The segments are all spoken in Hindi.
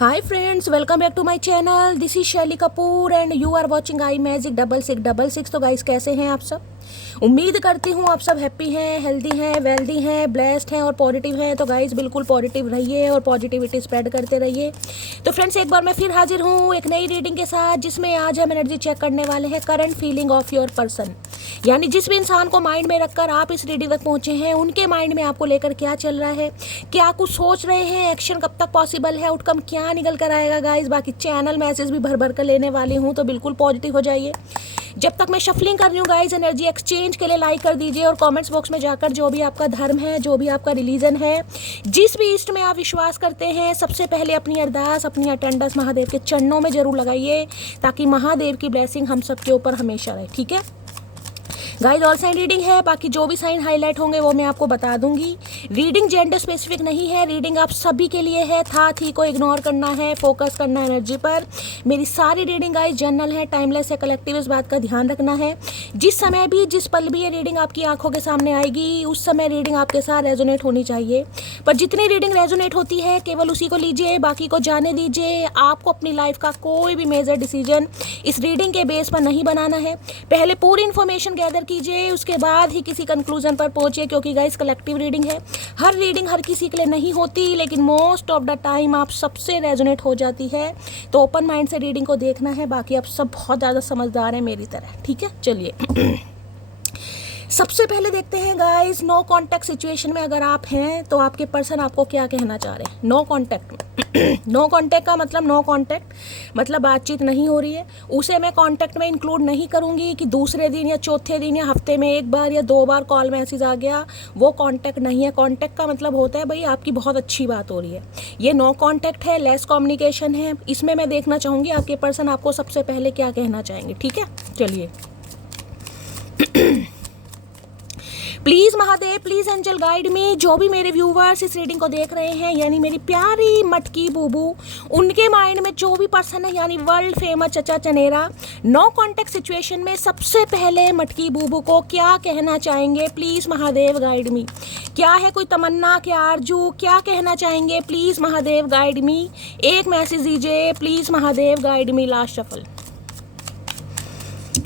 Hi friends, welcome back to my channel. This is शैली Kapoor and you are watching I magic 6666। तो गाइस कैसे हैं आप सब? उम्मीद करती हूँ आप सब हैप्पी हैं, हेल्दी हैं, वेल्दी हैं, ब्लेस्ड हैं और पॉजिटिव हैं। तो गाइस बिल्कुल पॉजिटिव रहिए और पॉजिटिविटी स्प्रेड करते रहिए। तो फ्रेंड्स एक बार मैं फिर हाजिर हूँ एक नई रीडिंग के साथ, जिसमें आज हम एनर्जी चेक करने वाले हैं current feeling of your person. यानी जिस भी इंसान को माइंड में रखकर आप इस रीडिंग तक पहुंचे हैं, उनके माइंड में आपको लेकर क्या चल रहा है, क्या कुछ सोच रहे हैं, एक्शन कब तक पॉसिबल है, आउटकम क्या निकल कर आएगा। गाइस बाकी चैनल मैसेज भी भर भर कर लेने वाली हूँ, तो बिल्कुल पॉजिटिव हो जाइए। जब तक मैं शफलिंग कर रही हूँ गाइस, एनर्जी एक्सचेंज के लिए लाइक कर दीजिए और कमेंट्स बॉक्स में जाकर जो भी आपका धर्म है, जो भी आपका रिलीजन है, जिस भी इष्ट में आप विश्वास करते हैं, सबसे पहले अपनी अरदास, अपनी अटेंडेंस महादेव के चरणों में जरूर लगाइए, ताकि महादेव की ब्लेसिंग हम सबके ऊपर हमेशा रहे। ठीक है गाइस, ऑल साइन रीडिंग है, बाकी जो भी साइन हाईलाइट होंगे वो मैं आपको बता दूंगी। रीडिंग जेंडर स्पेसिफिक नहीं है, रीडिंग आप सभी के लिए है। था थी को इग्नोर करना है, फोकस करना है एनर्जी पर। मेरी सारी रीडिंग गाइस जनरल है, टाइमलेस है, कलेक्टिव, इस बात का ध्यान रखना है। जिस समय भी, जिस पल भी ये रीडिंग आपकी आंखों के सामने आएगी, उस समय रीडिंग आपके साथ रेजोनेट होनी चाहिए। पर जितनी रीडिंग रेजोनेट होती है केवल उसी को लीजिए, बाकी को जाने दीजिए। आपको अपनी लाइफ का कोई भी मेजर डिसीजन इस रीडिंग के बेस पर नहीं बनाना है। पहले पूरी इन्फॉर्मेशन गैदर कीजिए, उसके बाद ही किसी कंक्लूजन पर पहुंचिए, क्योंकि गाइस कलेक्टिव रीडिंग है। हर रीडिंग हर किसी के लिए नहीं होती, लेकिन मोस्ट ऑफ द टाइम आप सबसे रेजोनेट हो जाती है। तो ओपन माइंड से रीडिंग को देखना है। बाकी आप सब बहुत ज़्यादा समझदार हैं मेरी तरह। ठीक है, चलिए सबसे पहले देखते हैं गाइस, नो कांटेक्ट सिचुएशन में अगर आप हैं तो आपके पर्सन आपको क्या कहना चाह रहे हैं। नो कांटेक्ट में नो कांटेक्ट का मतलब नो कांटेक्ट मतलब बातचीत नहीं हो रही है। उसे मैं कांटेक्ट में इंक्लूड नहीं करूंगी कि दूसरे दिन या चौथे दिन या हफ्ते में एक बार या 2 बार कॉल मैसेज आ गया, वो कांटेक्ट नहीं है। कांटेक्ट का मतलब होता है भाई आपकी बहुत अच्छी बात हो रही है। ये नो कांटेक्ट है, लेस कम्युनिकेशन है। इसमें मैं देखना चाहूँगी आपके पर्सन आपको सबसे पहले क्या कहना चाहेंगे। ठीक है, चलिए please Mahadev, please angel guide me. जो भी मेरे व्यूवर्स इस रीडिंग को देख रहे हैं, यानी मेरी प्यारी मटकी बूबू, उनके माइंड में जो भी पर्सन है, यानी वर्ल्ड फेमस चचा चनेरा, नो कांटेक्ट सिचुएशन में सबसे पहले मटकी बूबू को क्या कहना चाहेंगे। प्लीज़ महादेव गाइड मी। क्या है कोई तमन्ना, क्या आरजू, क्या कहना चाहेंगे? प्लीज़ महादेव गाइड मी। एक मैसेज दीजिए, please Mahadev guide me. Last shuffle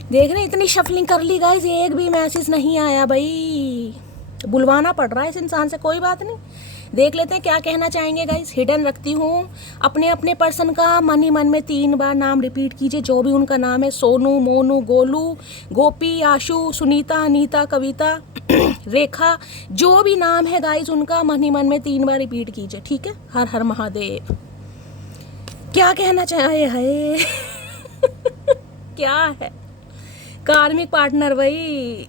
देख रहे हैं, इतनी शफलिंग कर ली गाइस, एक भी मैसेज नहीं आया भाई। बुलवाना पड़ रहा है इस इंसान से, कोई बात नहीं, देख लेते हैं क्या कहना चाहेंगे गाइस। हिडन रखती हूँ अपने अपने पर्सन का। मन ही मन में 3 बार नाम रिपीट कीजिए, जो भी उनका नाम है, सोनू, मोनू, गोलू, गोपी, आशु, सुनीता, अनीता, कविता, रेखा, जो भी नाम है गाइस उनका मन ही मन में 3 बार रिपीट कीजिए। ठीक है, हर हर महादेव। क्या कहना चाहे है क्या है कार्मिक पार्टनर भाई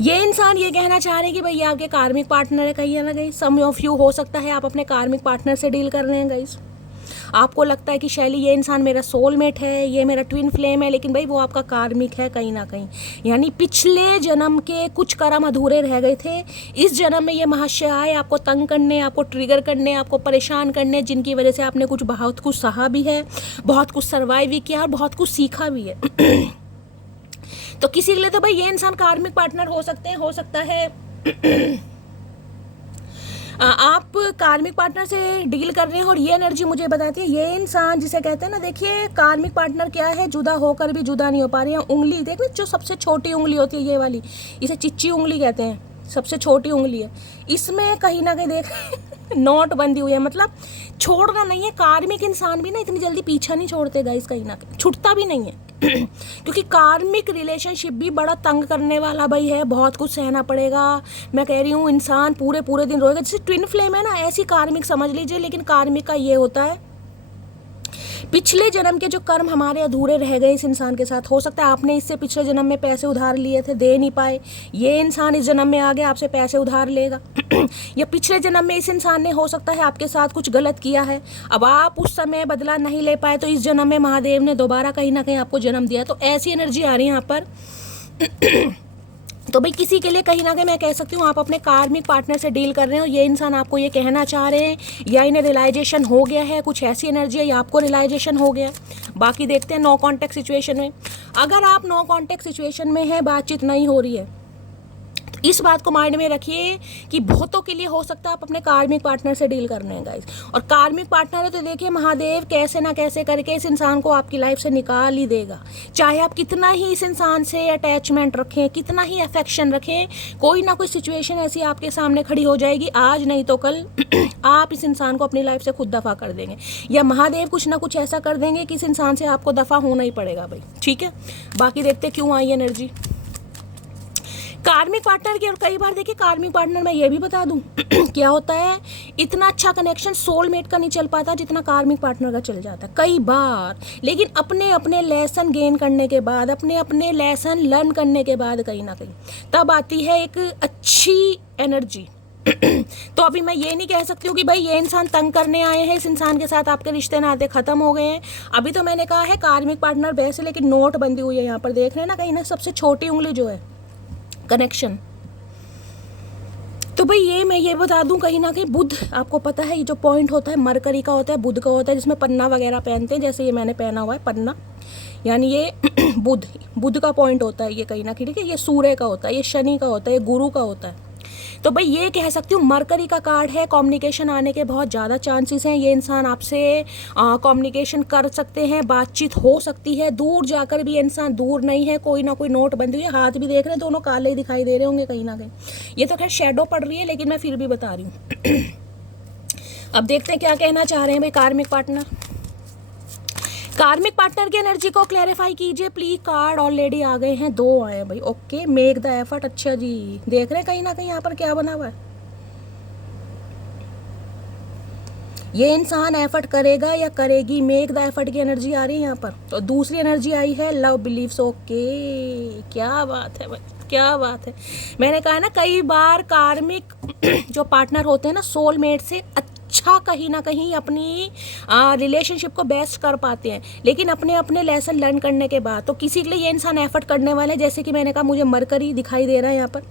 ये इंसान ये कहना चाह रहे हैं कि भाई ये आपके कार्मिक पार्टनर है कहीं ना कहीं। सम ऑफ यू, हो सकता है आप अपने कार्मिक पार्टनर से डील कर रहे हैं गाइस। आपको लगता है कि शैली ये इंसान मेरा सोलमेट है, ये मेरा ट्विन फ्लेम है, लेकिन भाई वो आपका कार्मिक है कहीं ना कहीं। यानी पिछले जन्म के कुछ कर्म अधूरे रह गए थे, इस जन्म में ये महाशय आए आपको तंग करने, आपको ट्रिगर करने, आपको परेशान करने, जिनकी वजह से आपने बहुत कुछ सहा भी है, बहुत कुछ सर्वाइव भी किया और बहुत कुछ सीखा भी है। तो किसी के लिए तो भाई ये इंसान कार्मिक पार्टनर हो सकते हैं। हो सकता है आप कार्मिक पार्टनर से डील कर रहे हैं और ये एनर्जी मुझे बताती है ये इंसान जिसे कहते हैं ना, देखिए कार्मिक पार्टनर क्या है, जुदा होकर भी जुदा नहीं हो पा रही है। उंगली देखिए, जो सबसे छोटी उंगली होती है ये वाली, इसे चिच्ची उंगली कहते हैं, सबसे छोटी उंगली है, इसमें कहीं ना कहीं देख नोट बंदी हुई है, मतलब छोड़ना नहीं है। कार्मिक इंसान भी ना इतनी जल्दी पीछा नहीं छोड़ते गाइस, कहीं ना कहीं छूटता भी नहीं है क्योंकि कार्मिक रिलेशनशिप भी बड़ा तंग करने वाला भाई है, बहुत कुछ सहना पड़ेगा। मैं कह रही हूँ इंसान पूरे पूरे दिन रोएगा। जैसे ट्विन फ्लेम है ना, ऐसी कार्मिक समझ लीजिए। लेकिन कार्मिक का ये होता है पिछले जन्म के जो कर्म हमारे अधूरे रह गए इस इंसान के साथ। हो सकता है आपने इससे पिछले जन्म में पैसे उधार लिए थे, दे नहीं पाए, ये इंसान इस जन्म में आ गया आपसे पैसे उधार लेगा या पिछले जन्म में इस इंसान ने हो सकता है आपके साथ कुछ गलत किया है, अब आप उस समय बदला नहीं ले पाए, तो इस जन्म में महादेव ने दोबारा कहीं ना कहीं आपको जन्म दिया। तो ऐसी एनर्जी आ रही है यहाँ पर तो भाई किसी के लिए कहीं ना कहीं मैं कह सकती हूँ आप अपने कार्मिक पार्टनर से डील कर रहे हो, ये इंसान आपको ये कहना चाह रहे हैं, या इन्हें रियलाइजेशन हो गया है, कुछ ऐसी एनर्जी है या आपको रियलाइजेशन हो गया। बाकी देखते हैं नो कांटेक्ट सिचुएशन में। अगर आप नो कांटेक्ट सिचुएशन में है, बातचीत नहीं हो रही है, इस बात को माइंड में रखिए कि बहुतों के लिए हो सकता है आप अपने कार्मिक पार्टनर से डील करने हैं गाइस, और कार्मिक पार्टनर है तो देखिए महादेव कैसे ना कैसे करके इस इंसान को आपकी लाइफ से निकाल ही देगा। चाहे आप कितना ही इस इंसान से अटैचमेंट रखें, कितना ही अफेक्शन रखें, कोई ना कोई सिचुएशन ऐसी आपके सामने खड़ी हो जाएगी, आज नहीं तो कल आप इस इंसान को अपनी लाइफ से खुद दफ़ा कर देंगे, या महादेव कुछ ना कुछ ऐसा कर देंगे कि इस इंसान से आपको दफ़ा होना ही पड़ेगा भाई। ठीक है, बाकी देखते क्यों आई एनर्जी कार्मिक पार्टनर की। और कई बार देखिए कार्मिक पार्टनर, मैं ये भी बता दूं क्या होता है, इतना अच्छा कनेक्शन सोलमेट का नहीं चल पाता जितना कार्मिक पार्टनर का चल जाता है कई बार, लेकिन अपने अपने लेसन गेन करने के बाद, अपने अपने लेसन लर्न करने के बाद कहीं ना कहीं तब आती है एक अच्छी एनर्जी। तो अभी मैं ये नहीं कह सकती हूँ कि भाई ये इंसान तंग करने आए हैं, इस इंसान के साथ आपके रिश्ते नाते खत्म हो गए हैं। अभी तो मैंने कहा है कार्मिक पार्टनर बेस्ट है, लेकिन नोट बंदी हुई है यहाँ पर, देख रहे हैं ना कहीं ना, सबसे छोटी उंगली जो है कनेक्शन। तो भाई ये मैं ये बता दूं कहीं ना कहीं बुध, आपको पता है ये जो पॉइंट होता है मरकरी का होता है, बुध का होता है, जिसमें पन्ना वगैरह पहनते हैं, जैसे ये मैंने पहना हुआ है पन्ना, यानी ये बुध का पॉइंट होता है ये कहीं ना कहीं। ठीक है, ये सूर्य का होता है, ये शनि का होता है, ये गुरु का होता है। तो भाई ये कह सकती हूँ मरकरी का कार्ड है, कम्युनिकेशन आने के बहुत ज़्यादा चांसेस हैं, ये इंसान आपसे कम्युनिकेशन कर सकते हैं, बातचीत हो सकती है, दूर जाकर भी इंसान दूर नहीं है, कोई ना कोई नोट बंदी हुई है, हाथ भी देख रहे हैं दोनों काले ही दिखाई दे रहे होंगे कहीं ना कहीं। ये तो खैर शेडो पड़ रही है, लेकिन मैं फिर भी बता रही हूँ। अब देखते हैं क्या कहना चाह रहे हैं भाई कार्मिक पार्टनर। कार्मिक पार्टनर की एनर्जी को क्लैरिफाई कीजिए प्लीज। कार्ड ऑलरेडी आ गए हैं, 2 आए हैं भाई। Okay, make the effort. अच्छा जी, देख रहे हैं कहीं ना कहीं यहाँ पर क्या बना हुआ है, ये इंसान एफर्ट करेगा या करेगी, मेक द एफर्ट की एनर्जी आ रही है यहाँ पर। तो दूसरी एनर्जी आई है लव बिलीव्स। ओके, क्या बात है भाई, क्या बात है। मैंने कहा ना कई बार कार्मिक जो पार्टनर होते हैं ना सोलमेट से अच्छा कहीं ना कहीं अपनी रिलेशनशिप को बेस्ट कर पाते हैं, लेकिन अपने अपने लेसन लर्न करने के बाद। तो किसी के लिए ये इंसान एफर्ट करने वाले हैं, जैसे कि मैंने कहा मुझे मरकरी दिखाई दे रहा है यहाँ पर।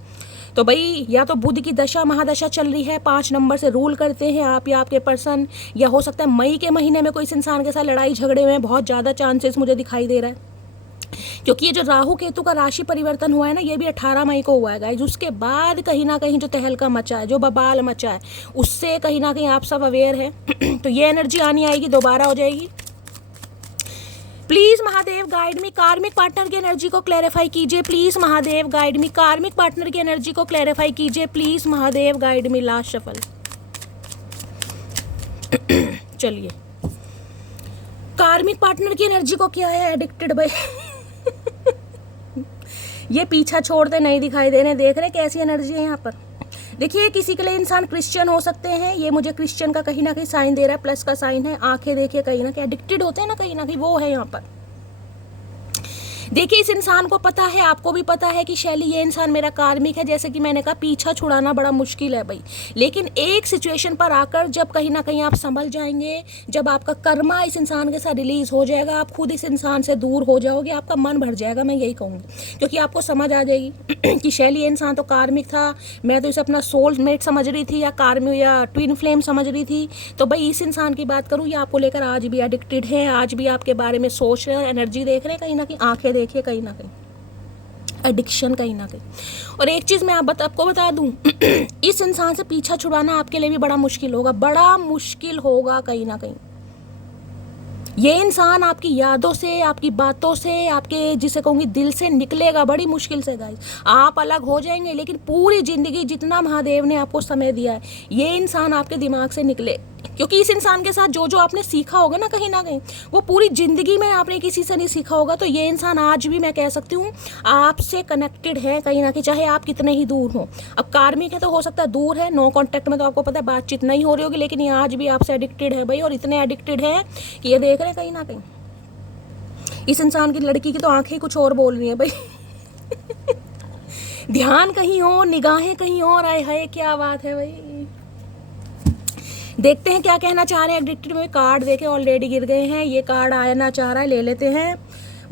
तो भाई या तो बुध की दशा महादशा चल रही है, 5 नंबर से रूल करते हैं आप या आपके पर्सन, या हो सकता है मई के महीने में कोई इस इंसान के साथ लड़ाई झगड़े में बहुत ज़्यादा चांसेस मुझे दिखाई दे रहा है, क्योंकि ये जो राहु केतु का राशि परिवर्तन हुआ है ना, ये भी 18 मई को हुआ है गाइस। उसके बाद कहीं ना कहीं जो तहलका मचा है, जो बबाल मचा है, उससे कहीं ना कहीं आप सब अवेयर है। तो ये एनर्जी आनी आएगी, दोबारा हो जाएगी। प्लीज महादेव गाइड मी, कार्मिक पार्टनर की एनर्जी को क्लैरिफाई कीजिए प्लीज महादेव गाइड मी, कार्मिक पार्टनर की एनर्जी को क्लैरिफाई कीजिए please Mahadev guide me. Last shuffle. चलिए, कार्मिक पार्टनर की एनर्जी को क्या है, एडिक्टेड भाई। ये पीछा छोड़ते नहीं दिखाई दे रहे, देख रहे कैसी एनर्जी है यहाँ पर। देखिए किसी के लिए इंसान क्रिश्चियन हो सकते हैं, ये मुझे क्रिश्चियन का कहीं ना कहीं साइन दे रहा है, प्लस का साइन है, आंखें देखिए कहीं ना कहीं एडिक्टेड होते हैं ना कहीं ना कहीं, वो है यहाँ पर। देखिए इस इंसान को पता है, आपको भी पता है कि शैली ये इंसान मेरा कार्मिक है, जैसे कि मैंने कहा पीछा छुड़ाना बड़ा मुश्किल है भाई, लेकिन एक सिचुएशन पर आकर जब कहीं ना कहीं आप संभल जाएंगे, जब आपका कर्मा इस इंसान के साथ रिलीज हो जाएगा, आप खुद इस इंसान से दूर हो जाओगे, आपका मन भर जाएगा, मैं यही कहूँगी, क्योंकि आपको समझ आ जाएगी कि शैली ये इंसान तो कार्मिक था, मैं तो इसे अपना सोल मेट समझ रही थी, या कार्मिक या ट्विन फ्लेम समझ रही थी। तो भाई इस इंसान की बात करूँ, ये आपको लेकर आज भी एडिक्टेड है, आज भी आपके बारे में सोच रहे हैं, एनर्जी देख रहे हैं कहीं ना कहीं, आंखें देखिए कहीं ना कहीं, एडिक्शन कहीं ना कहीं। और एक चीज मैं आपको बता दूं, इस इंसान से पीछा छुड़ाना आपके लिए भी बड़ा मुश्किल होगा, बड़ा मुश्किल होगा कहीं ना कहीं। ये इंसान आपकी यादों से, आपकी बातों से, आपके जिसे कहूँगी दिल से निकलेगा बड़ी मुश्किल से गाइस। आप अलग हो जाएंगे, लेकिन पूरी जिंदगी जितना महादेव ने आपको समय दिया है, ये इंसान आपके दिमाग से निकले, क्योंकि इस इंसान के साथ जो जो आपने सीखा होगा ना कहीं ना कहीं, वो पूरी जिंदगी में आपने किसी से नहीं सीखा होगा। तो ये इंसान आज भी मैं कह सकती हूँ आपसे कनेक्टेड है कहीं ना कहीं, चाहे आप कितने ही दूर हो। अब कार्मिक है तो हो सकता है दूर है, नो कॉन्टैक्ट में, तो आपको पता है बातचीत नहीं हो रही होगी, लेकिन ये आज भी आपसे एडिक्टेड है भाई, और इतने एडिक्टेड है कि ये देख रहे हैं कहीं ना कहीं इस इंसान की, लड़की की तो आंखें कुछ और बोल रही है भाई। ध्यान कहीं और, निगाहें कहीं और, आए हाय क्या बात है भाई। देखते हैं क्या कहना चाह रहे हैं एडिक्टेड में। कार्ड देखे ऑलरेडी गिर गए हैं, ये कार्ड आना चाह रहा है, ले लेते हैं।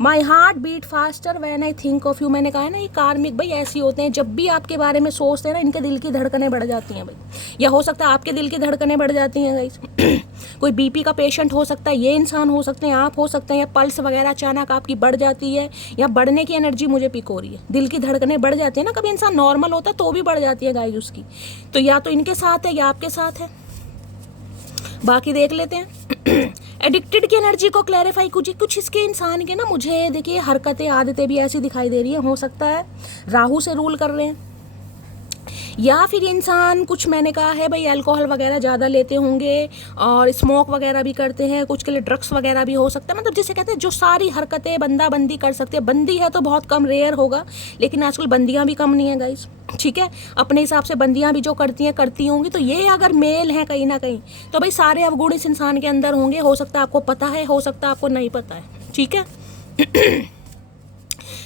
My heart beat faster when I think of you. मैंने कहा है ना, ये कार्मिक भाई ऐसे होते हैं, जब भी आपके बारे में सोचते हैं ना, इनके दिल की धड़कनें बढ़ जाती हैं भाई। या हो सकता है आपके दिल की धड़कनें बढ़ जाती हैं गाइस। कोई बीपी का पेशेंट हो सकता है, ये इंसान हो सकते हैं, आप हो सकते हैं, या पल्स वगैरह अचानक आपकी बढ़ जाती है, या बढ़ने की एनर्जी मुझे पिक हो रही है, दिल की धड़कनें बढ़ जाती है ना, कभी इंसान नॉर्मल होता है तो भी बढ़ जाती है गाइस उसकी। तो या तो इनके साथ है या आपके साथ है, बाकी देख लेते हैं। एडिक्टेड की एनर्जी को क्लैरिफाई कुछ इसके इंसान के ना, मुझे देखिए हरकतें आदतें भी ऐसी दिखाई दे रही है। हो सकता है राहु से रूल कर रहे हैं, या फिर इंसान कुछ, मैंने कहा है भाई, अल्कोहल वगैरह ज़्यादा लेते होंगे और स्मोक वगैरह भी करते हैं, कुछ के लिए ड्रग्स वगैरह भी हो सकता है। मतलब जिसे कहते हैं जो सारी हरकतें बंदा बंदी कर सकते हैं। बंदी है तो बहुत कम, रेयर होगा, लेकिन आजकल बंदियाँ भी कम नहीं है गाइस, ठीक है। अपने हिसाब से बंदियाँ भी जो करती होंगी, तो ये अगर मेल हैं कहीं ना कहीं, तो भाई सारे अवगुण इस इंसान के अंदर होंगे। हो सकता है आपको पता है, हो सकता है आपको नहीं पता है, ठीक है।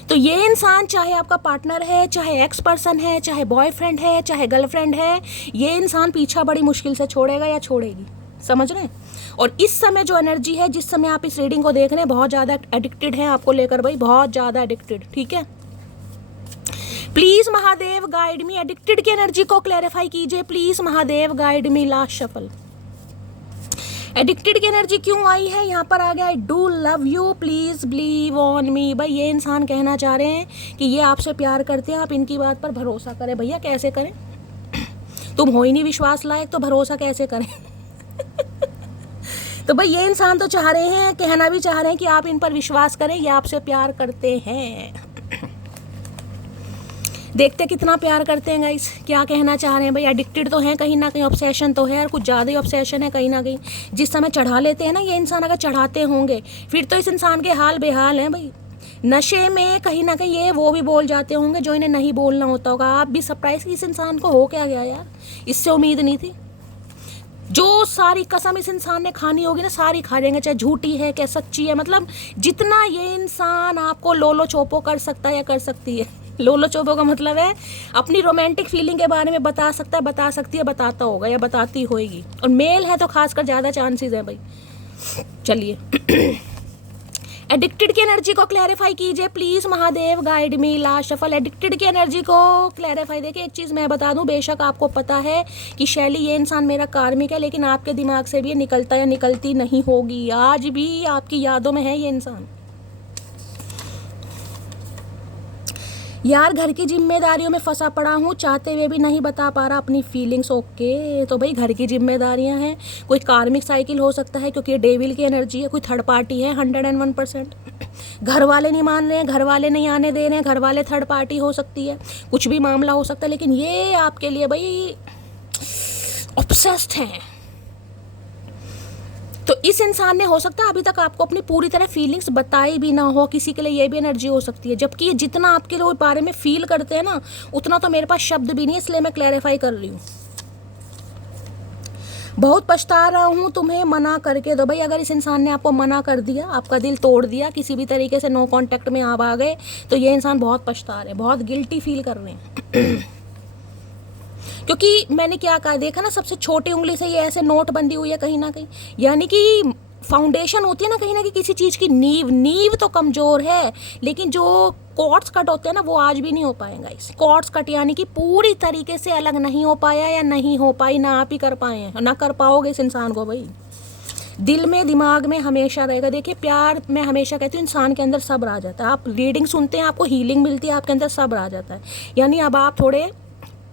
तो ये इंसान चाहे आपका पार्टनर है, चाहे एक्स पर्सन है, चाहे बॉयफ्रेंड है, चाहे गर्लफ्रेंड है, ये इंसान पीछा बड़ी मुश्किल से छोड़ेगा या छोड़ेगी, समझ रहे हैं। और इस समय जो एनर्जी है, जिस समय आप इस रीडिंग को देख रहे हैं, बहुत ज़्यादा एडिक्टेड है आपको लेकर भाई, बहुत ज़्यादा एडिक्टेड, ठीक है। Please Mahadev guide me, addicted की एनर्जी को क्लैरिफाई कीजिए please Mahadev guide me. Last shuffle, addicted की एनर्जी क्यों आई है, यहाँ पर आ गया I do love you please believe on me. भाई ये इंसान कहना चाह रहे हैं कि ये आपसे प्यार करते हैं, आप इनकी बात पर भरोसा करें। भैया कैसे करें, तुम हो ही नहीं विश्वास लायक, तो भरोसा कैसे करें। तो भाई ये इंसान तो चाह रहे हैं, कहना भी चाह रहे हैं कि आप इन पर विश्वास करें, ये आपसे प्यार करते हैं। देखते कितना प्यार करते हैं गाइस, क्या कहना चाह रहे हैं भाई। एडिक्टेड तो हैं कहीं ना कहीं, ऑब्सेशन तो है, और कुछ ज़्यादा ही ऑब्सेशन है कहीं ना कहीं। जिस समय चढ़ा लेते हैं ना ये इंसान, अगर चढ़ाते होंगे फिर तो इस इंसान के हाल बेहाल हैं भाई। नशे में कहीं ना कहीं ये वो भी बोल जाते होंगे जो इन्हें नहीं बोलना होता होगा। आप भी सरप्राइज कि इस इंसान को हो क्या गया यार, इससे उम्मीद नहीं थी। जो सारी कसम इस इंसान ने खानी होगी ना, सारी खा लेंगे, चाहे झूठी है क्या सच्ची है। मतलब जितना ये इंसान आपको लोलो चोपो कर सकता है या कर सकती है, लोलो चोपो का मतलब है अपनी रोमांटिक फीलिंग के बारे में बता सकता है, बता सकती है, बताता होगा या बताती होगी। और मेल है तो खासकर ज़्यादा चांसेस है भाई। चलिए एडिक्टेड की एनर्जी को क्लैरिफाई कीजिए please Mahadev guide me. Last shuffle, addicted की एनर्जी को क्लैरिफाई। देखिए एक चीज़ मैं बता दूं, बेशक आपको पता है कि शैली ये इंसान मेरा कार्मिक है, लेकिन आपके दिमाग से भी ये निकलता या निकलती नहीं होगी, आज भी आपकी यादों में है ये इंसान। यार घर की जिम्मेदारियों में फंसा पड़ा हूँ, चाहते हुए भी नहीं बता पा रहा अपनी फीलिंग्स। ओके, तो भाई घर की जिम्मेदारियाँ हैं, कोई कार्मिक साइकिल हो सकता है क्योंकि ये डेविल की एनर्जी है, कोई थर्ड पार्टी है 101%। घर वाले नहीं मान रहे हैं, घर वाले नहीं आने दे रहे हैं, घर वाले थर्ड पार्टी हो सकती है, कुछ भी मामला हो सकता है, लेकिन ये आपके लिए भाई ऑब्सेस्ड हैं। तो इस इंसान ने हो सकता है अभी तक आपको अपनी पूरी तरह फीलिंग्स बताई भी ना हो, किसी के लिए ये भी एनर्जी हो सकती है। जबकि ये जितना आपके लोग बारे में फील करते हैं ना, उतना तो मेरे पास शब्द भी नहीं है, इसलिए मैं क्लैरिफाई कर रही हूँ। बहुत पछता रहा हूँ तुम्हें मना करके। दो भाई अगर इस इंसान ने आपको मना कर दिया, आपका दिल तोड़ दिया, किसी भी तरीके से नो कॉन्टेक्ट में आप आ गए, तो ये इंसान बहुत पछता रहे हैं, बहुत गिल्टी फील कर रहे हैं। क्योंकि मैंने क्या कहा, देखा ना, सबसे छोटी उंगली से ये ऐसे नोट बंदी हुई है कहीं ना कहीं। यानी कि फाउंडेशन होती है ना कहीं किसी चीज़ की, नींव तो कमज़ोर है, लेकिन जो कॉर्ड्स कट होते हैं ना वो आज भी नहीं हो पाएगा। इस कॉर्ड्स कट यानी कि पूरी तरीके से अलग नहीं हो पाया या नहीं हो पाई, ना आप ही कर पाए हैं, ना कर पाओगे इस इंसान को भाई। दिल में दिमाग में हमेशा रहेगा। देखिए प्यार, मैं हमेशा कहती हूँ इंसान के अंदर सब्र आ जाता है। आप रीडिंग सुनते हैं, आपको हीलिंग मिलती है, आपके अंदर सब्र आ जाता है। यानी अब आप थोड़े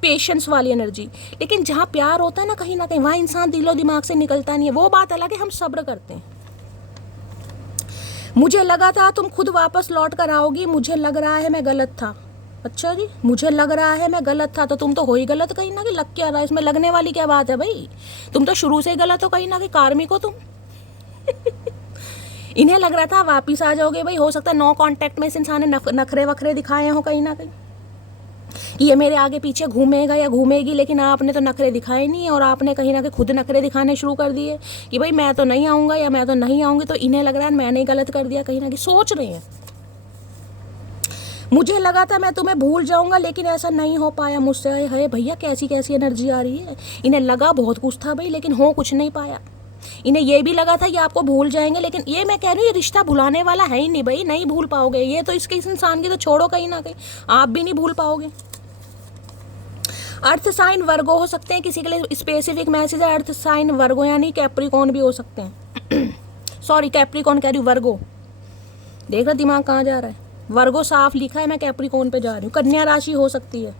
पेशेंस वाली एनर्जी। लेकिन जहाँ प्यार होता है ना कहीं वहाँ इंसान दिलो दिमाग से निकलता नहीं है, वो बात अलग है, हम सब्र करते हैं। मुझे लगा था तुम खुद वापस लौट कर आओगी, मुझे लग रहा है मैं गलत था। अच्छा जी, मुझे लग रहा है मैं गलत था, तो तुम तो हो ही गलत कहीं ना कहीं। लग क्या रहा है इसमें, लगने वाली क्या बात है भाई, तुम तो शुरू से ही गलत हो कहीं ना कहीं, कार्मिक हो तुम। इन्हें लग रहा था वापिस आ जाओगे भाई। हो सकता है नो कॉन्टेक्ट में इस इंसान ने नखरे वखरे दिखाए हो कहीं ना कहीं कि ये मेरे आगे पीछे घूमेगा या घूमेगी, लेकिन आपने तो नखरे दिखाए नहीं, और आपने कहीं ना कहीं खुद नखरे दिखाने शुरू कर दिए कि भाई मैं तो नहीं आऊँगा या मैं तो नहीं आऊँगी। तो इन्हें लग रहा है मैंने गलत कर दिया, कहीं ना कहीं सोच रहे हैं। मुझे लगा था मैं तुम्हें भूल जाऊंगा, लेकिन ऐसा नहीं हो पाया मुझसे। है भैया कैसी कैसी एनर्जी आ रही है। इन्हें लगा बहुत कुछ था भाई, लेकिन हो कुछ नहीं पाया। इन्हें ये भी लगा था ये आपको भूल जाएंगे, लेकिन ये मैं कह रही हूँ ये रिश्ता भुलाने वाला है ही नहीं भाई, नहीं भूल पाओगे। ये तो इसके इस इंसान की तो छोड़ो, कहीं ना कहीं आप भी नहीं भूल पाओगे। अर्थ साइन वर्गो हो सकते हैं, किसी के लिए स्पेसिफिक मैसेज है। अर्थ साइन वर्गो यानी कैप्रिकॉन भी हो सकते हैं सॉरी कैप्रिकॉन कह रही हूँ, वर्गो। देख रहा दिमाग कहाँ जा रहा है। वर्गो साफ लिखा है, मैं कैप्रिकॉन पे जा रही हूँ। कन्या राशि हो सकती है।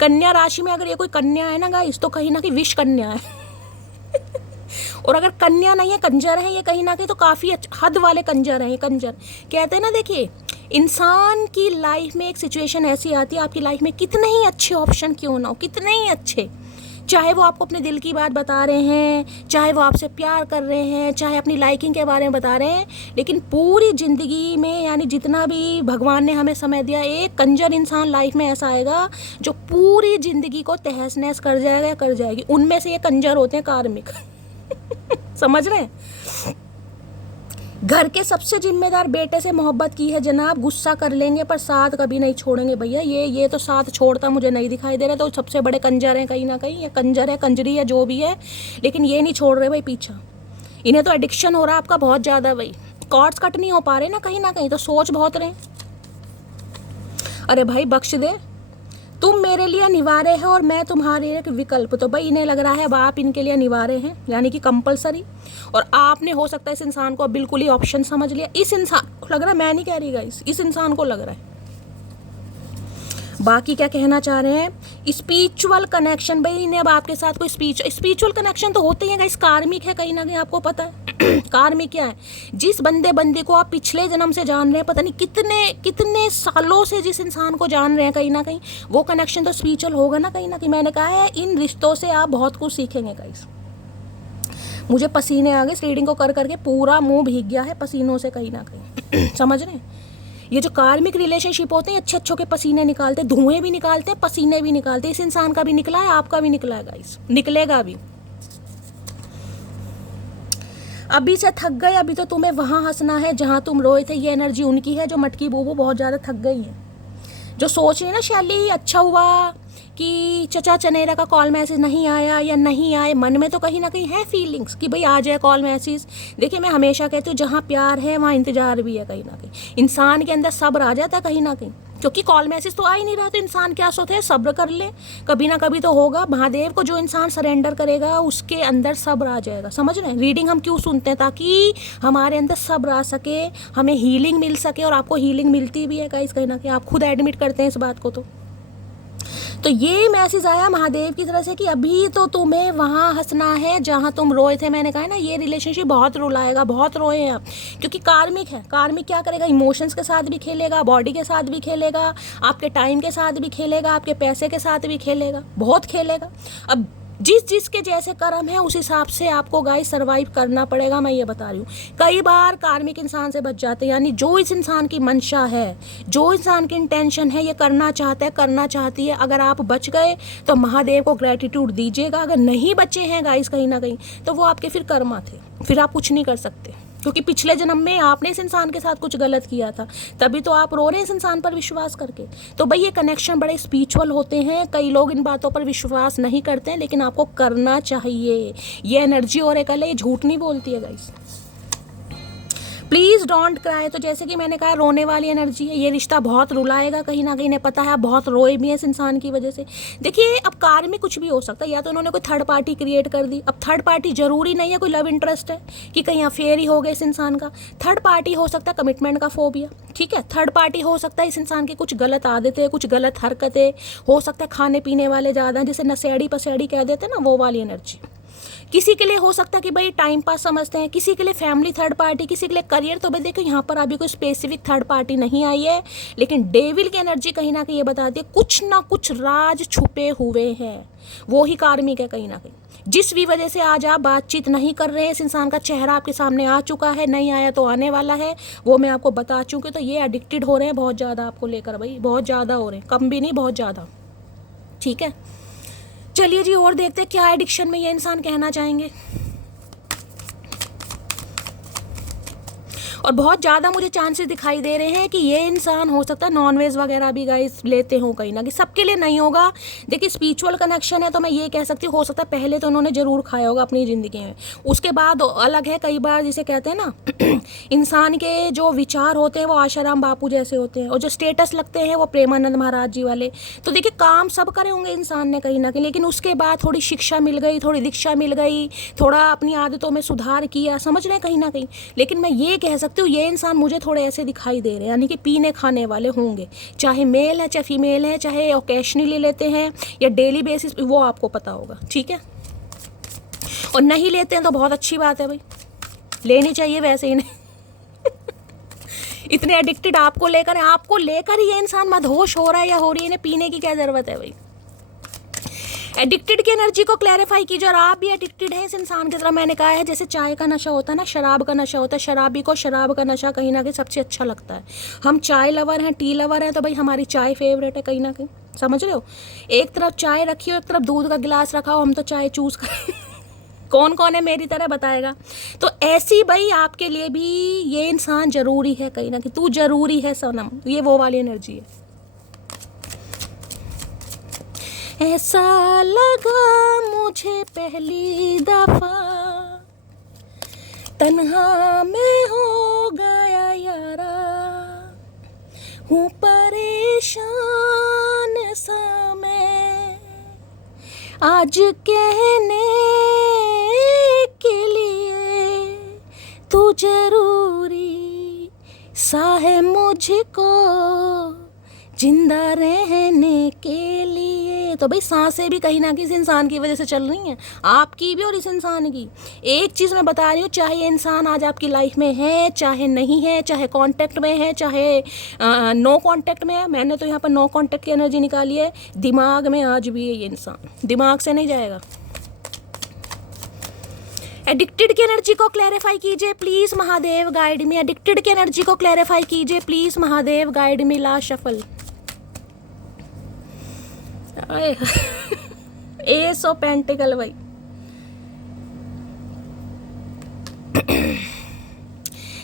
कन्या राशि में अगर ये कोई कन्या है ना गाइस, तो कहीं ना कहीं विष कन्या है और अगर कन्या नहीं है, कंजर है, ये कहीं ना कहीं तो काफ़ी हद वाले कंजर हैं। ये कंजर कहते हैं ना, देखिए इंसान की लाइफ में एक सिचुएशन ऐसी आती है, आपकी लाइफ में कितने ही अच्छे ऑप्शन क्यों ना हो, कितने ही अच्छे, चाहे वो आपको अपने दिल की बात बता रहे हैं, चाहे वो आपसे प्यार कर रहे हैं, चाहे अपनी लाइकिंग के बारे में बता रहे हैं, लेकिन पूरी ज़िंदगी में यानी जितना भी भगवान ने हमें समय दिया, एक कंजर इंसान लाइफ में ऐसा आएगा जो पूरी ज़िंदगी को तहस नहस कर जाएगा या कर जाएगी। उनमें से ये कंजर होते हैं कार्मिक समझ रहे हैं। घर के सबसे जिम्मेदार बेटे से मोहब्बत की है जनाब, गुस्सा कर लेंगे पर साथ कभी नहीं छोड़ेंगे भैया। ये तो साथ छोड़ता मुझे नहीं दिखाई दे रहा, तो सबसे बड़े कंजर हैं कहीं ना कहीं, या कंजर है, कंजरी है, जो भी है, लेकिन ये नहीं छोड़ रहे भाई पीछा। इन्हें तो एडिक्शन हो रहा है आपका बहुत ज़्यादा भाई, कॉर्ड्स कट नहीं हो पा रहे ना कहीं, तो सोच बहुत रहे। अरे भाई बख्श दे, तुम मेरे लिए अनिवार्य है और मैं तुम्हारे एक विकल्प। तो भाई इन्हें लग रहा है अब आप इनके लिए अनिवार्य हैं, यानी कि कंपलसरी, और आपने हो सकता है इस इंसान को बिल्कुल ही ऑप्शन समझ लिया। इस इंसान को लग रहा है, मैं नहीं कह रही गाइस, इस इंसान को लग रहा है। बाकी क्या कहना चाह रहे हैं, स्पिरिचुअल कनेक्शन, भाई इन्हें अब आपके साथ कोई स्पिरिचुअल कनेक्शन तो होते ही है गाइस। कार्मिक है कहीं ना कहीं, आपको पता है कार्मिक क्या है, जिस बंदे को आप पिछले जन्म से जान रहे हैं, पता नहीं कितने सालों से जिस इंसान को जान रहे हैं, कहीं ना कहीं वो कनेक्शन तो स्पिरिचुअल होगा ना कहीं ना कहीं। मैंने कहा है इन रिश्तों से आप बहुत कुछ सीखेंगे गाइस। मुझे पसीने आ गए, रीडिंग को कर करके पूरा मुंह भीग गया है पसीनों से कहीं ना कहीं समझ रहे हैं। ये जो कार्मिक रिलेशनशिप होते हैं अच्छे अच्छों के पसीने निकालते, धुएं भी निकालते, पसीने भी निकालते। इस इंसान का भी निकला है, आपका भी निकला है गाइस, निकलेगा भी। अभी से थक गए, अभी तो तुम्हें वहाँ हंसना है जहाँ तुम रोए थे। ये एनर्जी उनकी है जो मटकी बूबू बहुत ज़्यादा थक गई है, जो सोच रही है ना शैली अच्छा हुआ कि चचा चनेरा का कॉल मैसेज नहीं आया या नहीं आए, मन में तो कहीं ना कहीं है फीलिंग्स कि भाई आ जाए कॉल मैसेज। देखिए मैं हमेशा कहती हूँ जहाँ प्यार है वहाँ इंतजार भी है कहीं ना कहीं। इंसान के अंदर सब्र आ जाता है कहीं ना कहीं, क्योंकि कॉल मैसेज तो आ ही नहीं रहा, तो इंसान क्या सोचते हैं, सब्र कर ले, कभी ना कभी तो होगा। महादेव को जो इंसान सरेंडर करेगा उसके अंदर सब्र आ जाएगा। समझ रहे हैं, रीडिंग हम क्यों सुनते हैं, ताकि हमारे अंदर सब्र आ सके, हमें हीलिंग मिल सके, और आपको हीलिंग मिलती भी है गाइस कहीं ना कहीं, आप खुद एडमिट करते हैं इस बात को। तो ये मैसेज आया महादेव की तरफ से कि अभी तो तुम्हें वहाँ हंसना है जहाँ तुम रोए थे। मैंने कहा ना ये रिलेशनशिप बहुत रुलाएगा, बहुत रोए हैं आप, क्योंकि कार्मिक है। कार्मिक क्या करेगा, इमोशंस के साथ भी खेलेगा, बॉडी के साथ भी खेलेगा, आपके टाइम के साथ भी खेलेगा, आपके पैसे के साथ भी खेलेगा, बहुत खेलेगा। अब जिसके जैसे कर्म है उस हिसाब से आपको गाइस सरवाइव करना पड़ेगा, मैं ये बता रही हूँ। कई बार कार्मिक इंसान से बच जाते हैं, यानी जो इस इंसान की मंशा है, जो इंसान की इंटेंशन है, ये करना चाहता है, करना चाहती है, अगर आप बच गए तो महादेव को ग्रेटिट्यूड दीजिएगा। अगर नहीं बचे हैं गाइस कहीं ना कहीं, तो वो आपके फिर कर्मा थे, फिर आप कुछ नहीं कर सकते, क्योंकि पिछले जन्म में आपने इस इंसान के साथ कुछ गलत किया था, तभी तो आप रो रहे हैं इस इंसान पर विश्वास करके। तो भाई ये कनेक्शन बड़े स्पिरिचुअल होते हैं। कई लोग इन बातों पर विश्वास नहीं करते हैं, लेकिन आपको करना चाहिए। ये एनर्जी और एक है, ये झूठ नहीं बोलती है गाइस। प्लीज़ डोंट क्राई, तो जैसे कि मैंने कहा रोने वाली एनर्जी है, ये रिश्ता बहुत रुलाएगा कहीं ना कहीं, इन्हें पता है आप बहुत रोए भी हैं इस इंसान की वजह से। देखिए अब कार में कुछ भी हो सकता है, या तो उन्होंने कोई थर्ड पार्टी क्रिएट कर दी। अब थर्ड पार्टी जरूरी नहीं है कोई लव इंटरेस्ट है कि कहीं अफेयर ही हो गए इस इंसान का। थर्ड पार्टी हो सकता है कमिटमेंट का फोबिया, ठीक है। थर्ड पार्टी हो सकता है इस इंसान की कुछ गलत आदतें, कुछ गलत हरकतें, हो सकता है खाने पीने वाले ज़्यादा, जिसे नशेड़ी पसेड़ी कह देते हैं ना, वो वाली एनर्जी। किसी के लिए हो सकता है कि भाई टाइम पास समझते हैं, किसी के लिए फैमिली थर्ड पार्टी, किसी के लिए करियर। तो भाई देखो यहाँ पर अभी कोई स्पेसिफिक थर्ड पार्टी नहीं आई है, लेकिन डेविल की एनर्जी कहीं ना कहीं ये बताती है कुछ ना कुछ राज छुपे हुए हैं, वो ही कार्मिक है कहीं ना कहीं। जिस भी वजह से आज आप बातचीत नहीं कर रहे हैं, इस इंसान का चेहरा आपके सामने आ चुका है, नहीं आया तो आने वाला है, वो मैं आपको बता चुकी। तो ये एडिक्टेड हो रहे हैं बहुत ज़्यादा आपको लेकर, भाई बहुत ज़्यादा हो रहे हैं, कम भी नहीं, बहुत ज़्यादा, ठीक है। चलिए जी और देखते हैं क्या एडिक्शन में ये इंसान कहना चाहेंगे। और बहुत ज़्यादा मुझे चांसेस दिखाई दे रहे हैं कि ये इंसान हो सकता है नॉनवेज वगैरह भी गाइस लेते हो कहीं ना कहीं, सबके लिए नहीं होगा। देखिए स्पिरिचुअल कनेक्शन है तो मैं ये कह सकती हूँ हो सकता है पहले तो उन्होंने ज़रूर खाया होगा अपनी ज़िंदगी में, उसके बाद अलग है। कई बार जिसे कहते हैं ना इंसान के जो विचार होते हैं वो आशाराम बापू जैसे होते हैं, और जो स्टेटस लगते हैं वो प्रेमानंद महाराज जी वाले। तो देखिए काम सब करे होंगे इंसान ने कहीं ना कहीं, लेकिन उसके बाद थोड़ी शिक्षा मिल गई, थोड़ी दीक्षा मिल गई, थोड़ा अपनी आदतों में सुधार किया, समझ रहे हैं कहीं ना कहीं। लेकिन मैं ये कह सकती हूँ ये इंसान मुझे थोड़े ऐसे दिखाई दे रहे हैं, यानी कि पीने खाने वाले होंगे, चाहे मेल है चाहे फीमेल है, चाहे ओकेशनली लेते हैं या डेली बेसिस, वो आपको पता होगा, ठीक है। और नहीं लेते हैं तो बहुत अच्छी बात है भाई, लेनी चाहिए वैसे ही नहीं इतने एडिक्टेड आपको लेकर ही ये इंसान मदहोश हो रहा है या हो रही है, इन्हें पीने की क्या ज़रूरत है भाई। एडिक्टेड की एनर्जी को क्लैरिफाई कीजिए, और आप भी एडिक्टेड हैं इस इंसान की तरह। मैंने कहा है जैसे चाय का नशा होता है ना, शराब का नशा होता है, शराबी को शराब का नशा कहीं ना कहीं सबसे अच्छा लगता है। हम चाय लवर हैं, टी लवर हैं, तो भाई हमारी चाय फेवरेट है कहीं ना कहीं, समझ रहे हो। एक तरफ चाय रखी हो, एक तरफ दूध का गिलास रखा हो, हम तो चाय चूज़ करें कौन कौन है मेरी तरह बताएगा। तो ऐसी भाई आपके लिए भी ये इंसान ज़रूरी है कहीं ना कहीं, तू ज़रूरी है सनम, ये वो वाली एनर्जी है। ऐसा लगा मुझे पहली दफा तन्हा में हो गया यारा, हूँ परेशान सा मैं आज कहने के लिए, तू जरूरी सा है मुझको जिंदा रहने के लिए। तो भाई सांसें भी कहीं ना कहीं इस इंसान की वजह से चल रही हैं, आपकी भी और इस इंसान की। एक चीज़ मैं बता रही हूँ, चाहे ये इंसान आज आपकी लाइफ में है चाहे नहीं है, चाहे कांटेक्ट में है चाहे नो कांटेक्ट में है, मैंने तो यहाँ पर नो कांटेक्ट की एनर्जी निकाली है, दिमाग में आज भी है ये इंसान, दिमाग से नहीं जाएगा। एडिक्टेड की एनर्जी को क्लैरिफाई कीजिए please Mahadev guide me, addicted की एनर्जी को क्लैरिफाई कीजिए please Mahadev guide me. Last shuffle ace of pentacle भाई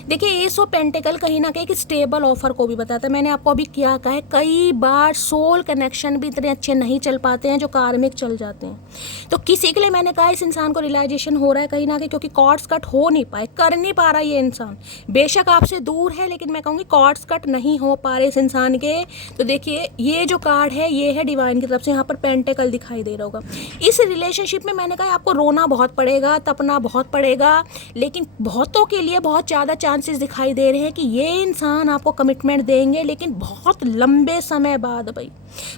देखिए एस ऑफ पेंटिकल कहीं ना कहीं एक स्टेबल ऑफर को भी बताता है। मैंने आपको अभी क्या कहा है, कई बार सोल कनेक्शन भी इतने अच्छे नहीं चल पाते हैं जो कार्मिक चल जाते हैं। तो किसी के लिए मैंने कहा इस इंसान को रियलाइजेशन हो रहा है कहीं ना कहीं, क्योंकि कॉर्ड्स कट हो नहीं पाए, कर नहीं पा रहा ये इंसान। बेशक आपसे दूर है लेकिन मैं कहूँगी कॉर्ड्स कट नहीं हो पा रहे इस इंसान के। तो देखिए ये जो कार्ड है ये है डिवाइन की तरफ से, यहाँ पर पेंटिकल दिखाई दे रहा होगा। इस रिलेशनशिप में मैंने कहा आपको रोना बहुत पड़ेगा, तपना बहुत पड़ेगा, लेकिन बहुतों के लिए बहुत ज़्यादा चांसेस दिखाई दे रहे हैं कि ये इंसान आपको कमिटमेंट देंगे, लेकिन बहुत लंबे समय बाद भाई,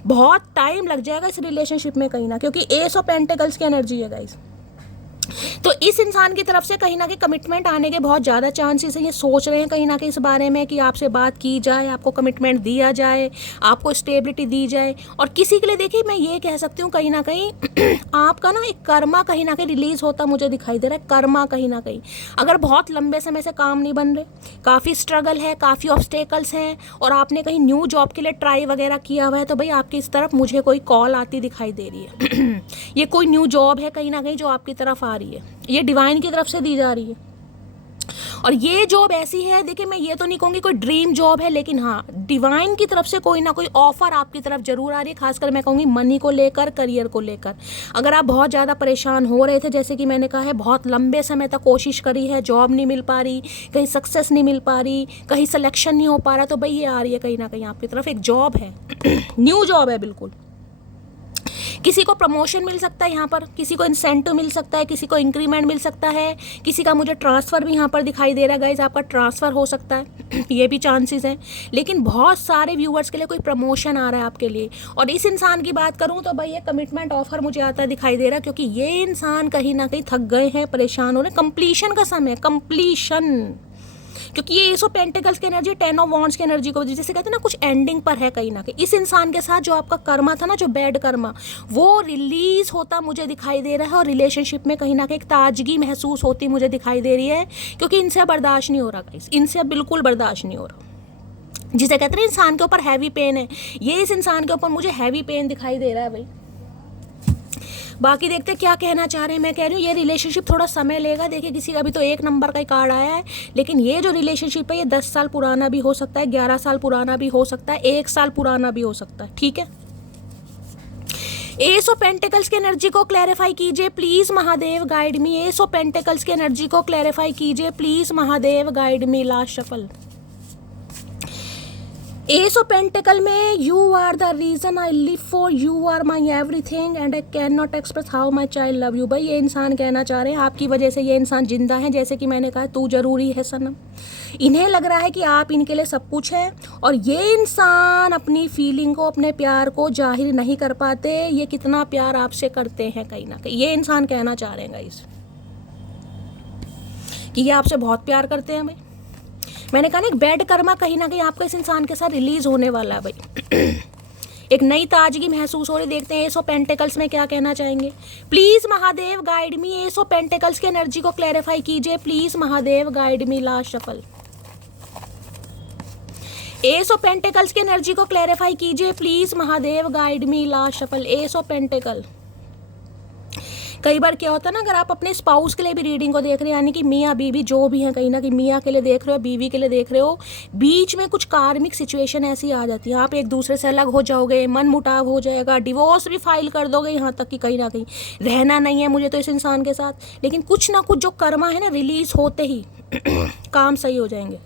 बहुत टाइम लग जाएगा इस रिलेशनशिप में कहीं ना, क्योंकि एस ऑफ पेंटिकल्स की एनर्जी है गाइस। तो इस इंसान की तरफ से कहीं ना कहीं कमिटमेंट आने के बहुत ज़्यादा चांसेस हैं। ये सोच रहे हैं कहीं ना कहीं इस बारे में कि आपसे बात की जाए, आपको कमिटमेंट दिया जाए, आपको स्टेबिलिटी दी जाए। और किसी के लिए देखिए मैं ये कह सकती हूँ कहीं ना कहीं आपका ना एक कर्मा कहीं ना कहीं रिलीज होता मुझे दिखाई दे रहा है। कर्मा कहीं ना कहीं अगर बहुत लंबे समय से काम नहीं बन रहे, काफ़ी स्ट्रगल है, काफ़ी ऑब्स्टेकल्स हैं, और आपने कहीं न्यू जॉब के लिए ट्राई वगैरह किया हुआ है, तो भाई आपकी इस तरफ मुझे कोई कॉल आती दिखाई दे रही है ये कोई न्यू जॉब है कहीं ना कहीं जो आपकी तरफ आ रही है, ये डिवाइन की तरफ से दी जा रही है। और ये जॉब ऐसी है, देखिए मैं ये तो नहीं कहूँगी कोई ड्रीम जॉब है, लेकिन हाँ डिवाइन की तरफ से कोई ना कोई ऑफर आपकी तरफ जरूर आ रही है। खासकर मैं कहूँगी मनी को लेकर, करियर को लेकर। अगर आप बहुत ज़्यादा परेशान हो रहे थे, जैसे कि मैंने कहा है बहुत लंबे समय तक कोशिश करी है, जॉब नहीं मिल पा रही, कहीं सक्सेस नहीं मिल पा रही, कहीं सिलेक्शन नहीं हो पा रहा, तो भाई ये आ रही है कहीं ना कहीं आपकी तरफ एक जॉब है न्यू जॉब है बिल्कुल। किसी को प्रमोशन मिल सकता है यहाँ पर, किसी को इंसेंटिव मिल सकता है, किसी को इंक्रीमेंट मिल सकता है, किसी का मुझे ट्रांसफ़र भी यहाँ पर दिखाई दे रहा है गाइज, आपका ट्रांसफ़र हो सकता है ये भी चांसेस हैं। लेकिन बहुत सारे व्यूअर्स के लिए कोई प्रमोशन आ रहा है आपके लिए। और इस इंसान की बात करूँ तो भाई ये कमिटमेंट ऑफर मुझे आता दिखाई दे रहा है, क्योंकि ये इंसान कहीं ना कहीं थक गए हैं, परेशान हो रहे हैं, कंप्लीशन का समय, कंप्लीशन, क्योंकि ये एस ऑफ पेंटिकल्स की एनर्जी 10 ऑफ वॉन्ड्स की एनर्जी को जैसे कहते हैं ना कुछ एंडिंग पर है कहीं ना कहीं। इस इंसान के साथ जो आपका कर्मा था ना, जो बैड कर्मा, वो रिलीज होता मुझे दिखाई दे रहा है, और रिलेशनशिप में कहीं ना कहीं एक ताजगी महसूस होती मुझे दिखाई दे रही है, क्योंकि इनसे बर्दाश्त नहीं हो रहा गाइस, इनसे बिल्कुल बर्दाश्त नहीं हो रहा। जिसे कहते हैं इंसान के ऊपर हैवी पेन है, ये इस इंसान के ऊपर मुझे हैवी पेन दिखाई दे रहा है भाई। बाकी देखते हैं क्या कहना चाह रहे हैं। मैं कह रही हूँ ये रिलेशनशिप थोड़ा समय लेगा। देखिए किसी का भी तो 1 नंबर का ही कार्ड आया है, लेकिन ये जो रिलेशनशिप है ये 10 साल पुराना भी हो सकता है, 11 साल पुराना भी हो सकता है, 1 साल पुराना भी हो सकता है। ठीक है, एस ऑफ पेंटिकल्स की एनर्जी को क्लैरिफाई कीजिए please Mahadev, guide me. Ace of pentacles की एनर्जी को क्लैरिफाई कीजिए please Mahadev, guide me. Last shuffle, ace of pentacle में you are the reason I live for, you are my everything and I can not express how my child love you. भाई ये इंसान कहना चाह रहे हैं आपकी वजह से ये इंसान जिंदा है। जैसे कि मैंने कहा तू जरूरी है सनम। इन्हें लग रहा है कि आप इनके लिए सब कुछ है, और ये इंसान अपनी फीलिंग को, अपने प्यार को जाहिर नहीं कर पाते। ये कितना प्यार आपसे करते हैं कहीं ना कहीं, ये इंसान कहना चाह रहे हैं गाइस कि ये आपसे बहुत प्यार करते हैं। भाई मैंने कहा ना एक बैड कर्मा कहीं ना कहीं आपका इस इंसान के साथ रिलीज होने वाला है। भाई एक नई ताजगी महसूस हो रही। देखते हैं एस ऑफ पेंटिकल्स में क्या कहना चाहेंगे। Please Mahadev guide me, ace of pentacles की एनर्जी को क्लैरिफाई कीजिए please Mahadev, guide me. Last shuffle, ace of pentacles की एनर्जी को क्लैरिफाई कीजिए please Mahadev, guide me. Last shuffle, ace of pentacle. कई बार क्या होता है ना, अगर आप अपने स्पाउस के लिए भी रीडिंग को देख रहे हैं, यानी कि मियाँ बीवी जो भी हैं, कहीं ना कहीं मियाँ के लिए देख रहे हो, बीवी के लिए देख रहे हो, बीच में कुछ कार्मिक सिचुएशन ऐसी आ जाती है, आप एक दूसरे से अलग हो जाओगे, मन मुटाव हो जाएगा, डिवोर्स भी फाइल कर दोगे, यहाँ तक कि कहीं ना कहीं रहना नहीं है मुझे तो इस इंसान के साथ। लेकिन कुछ ना कुछ जो कर्मा है ना, रिलीज होते ही काम सही हो जाएंगे।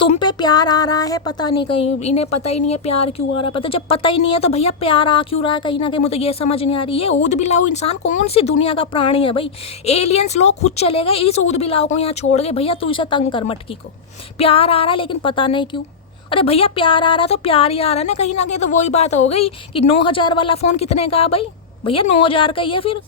तुम पे प्यार आ रहा है, पता नहीं, कहीं इन्हें पता ही नहीं है प्यार क्यों आ रहा है। पता जब पता ही नहीं है तो भैया प्यार आ क्यों रहा है, कहीं ना कहीं मुझे ये समझ नहीं आ रही है। ऊद बिलाऊ इंसान कौन सी दुनिया का प्राणी है भाई। एलियंस लोग खुद चले गए, इस ऊद बिलाऊ को यहाँ छोड़ गए। भैया तू इसे तंग कर, मटकी को। प्यार आ रहा है लेकिन पता नहीं क्यों। अरे भैया प्यार आ रहा है तो प्यार ही आ रहा है ना कहीं तो वही बात हो गई कि 9,000 वाला फ़ोन कितने का भाई, भैया 9,000 का ही है। फिर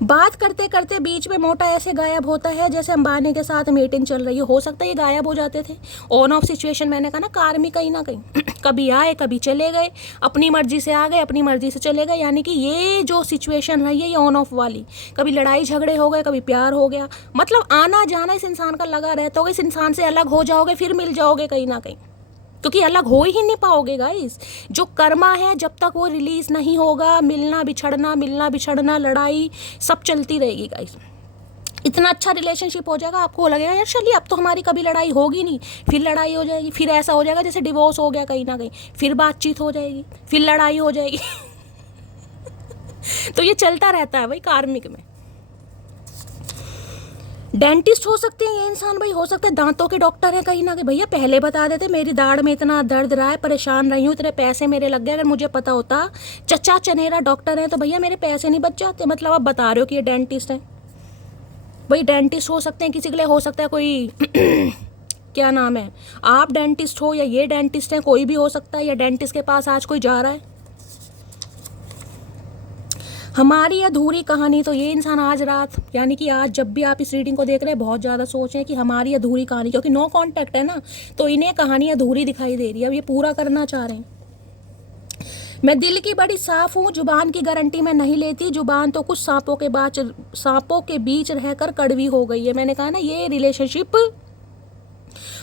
बात करते करते बीच में मोटा ऐसे गायब होता है जैसे अंबानी के साथ मीटिंग चल रही हो सकता है ये गायब हो जाते थे। ऑन ऑफ सिचुएशन, मैंने कहा ना कार्मिक कहीं ना कहीं कभी आए कभी चले गए, अपनी मर्जी से आ गए अपनी मर्जी से चले गए। यानी कि ये जो सिचुएशन रही है ये ऑन ऑफ वाली, कभी लड़ाई झगड़े हो गए, कभी प्यार हो गया, मतलब आना जाना इस इंसान का लगा रहता होगा। इस इंसान से अलग हो जाओगे फिर मिल जाओगे कहीं ना कहीं, क्योंकि अलग हो ही नहीं पाओगे गाइस। जो कर्मा है जब तक वो रिलीज नहीं होगा, मिलना बिछड़ना लड़ाई सब चलती रहेगी गाइस। इतना अच्छा रिलेशनशिप हो जाएगा आपको लगेगा यार चलिए अब तो हमारी कभी लड़ाई होगी नहीं, फिर लड़ाई हो जाएगी, फिर ऐसा हो जाएगा जैसे डिवोर्स हो गया कहीं ना कहीं, फिर बातचीत हो जाएगी, फिर लड़ाई हो जाएगी तो ये चलता रहता है भाई कार्मिक में। डेंटिस्ट हो सकते हैं ये इंसान भाई, हो सकता है दांतों के डॉक्टर हैं कहीं ना कहीं। भैया पहले बता देते, मेरी दाढ़ में इतना दर्द रहा है, परेशान रही हूँ, इतने पैसे मेरे लग गए। अगर मुझे पता होता चचा चनेरा डॉक्टर है तो भैया मेरे पैसे नहीं बच जाते। मतलब आप बता रहे हो कि ये डेंटिस्ट है भाई। डेंटिस्ट हो सकते हैं, किसी के लिए हो सकता है कोई क्या नाम है, आप डेंटिस्ट हो या ये डेंटिस्ट है, कोई भी हो सकता है, या डेंटिस्ट के पास आज कोई जा रहा है। हमारी अधूरी कहानी, तो ये इंसान आज रात यानी कि आज जब भी आप इस रीडिंग को देख रहे हैं बहुत ज़्यादा सोचें कि हमारी अधूरी कहानी, क्योंकि नो कांटेक्ट है ना तो इन्हें कहानी अधूरी दिखाई दे रही है। अब ये पूरा करना चाह रहे हैं। मैं दिल की बड़ी साफ हूँ, जुबान की गारंटी मैं नहीं लेती, जुबान तो कुछ सांपों के बीच रहकर कड़वी हो गई है। मैंने कहा ना ये रिलेशनशिप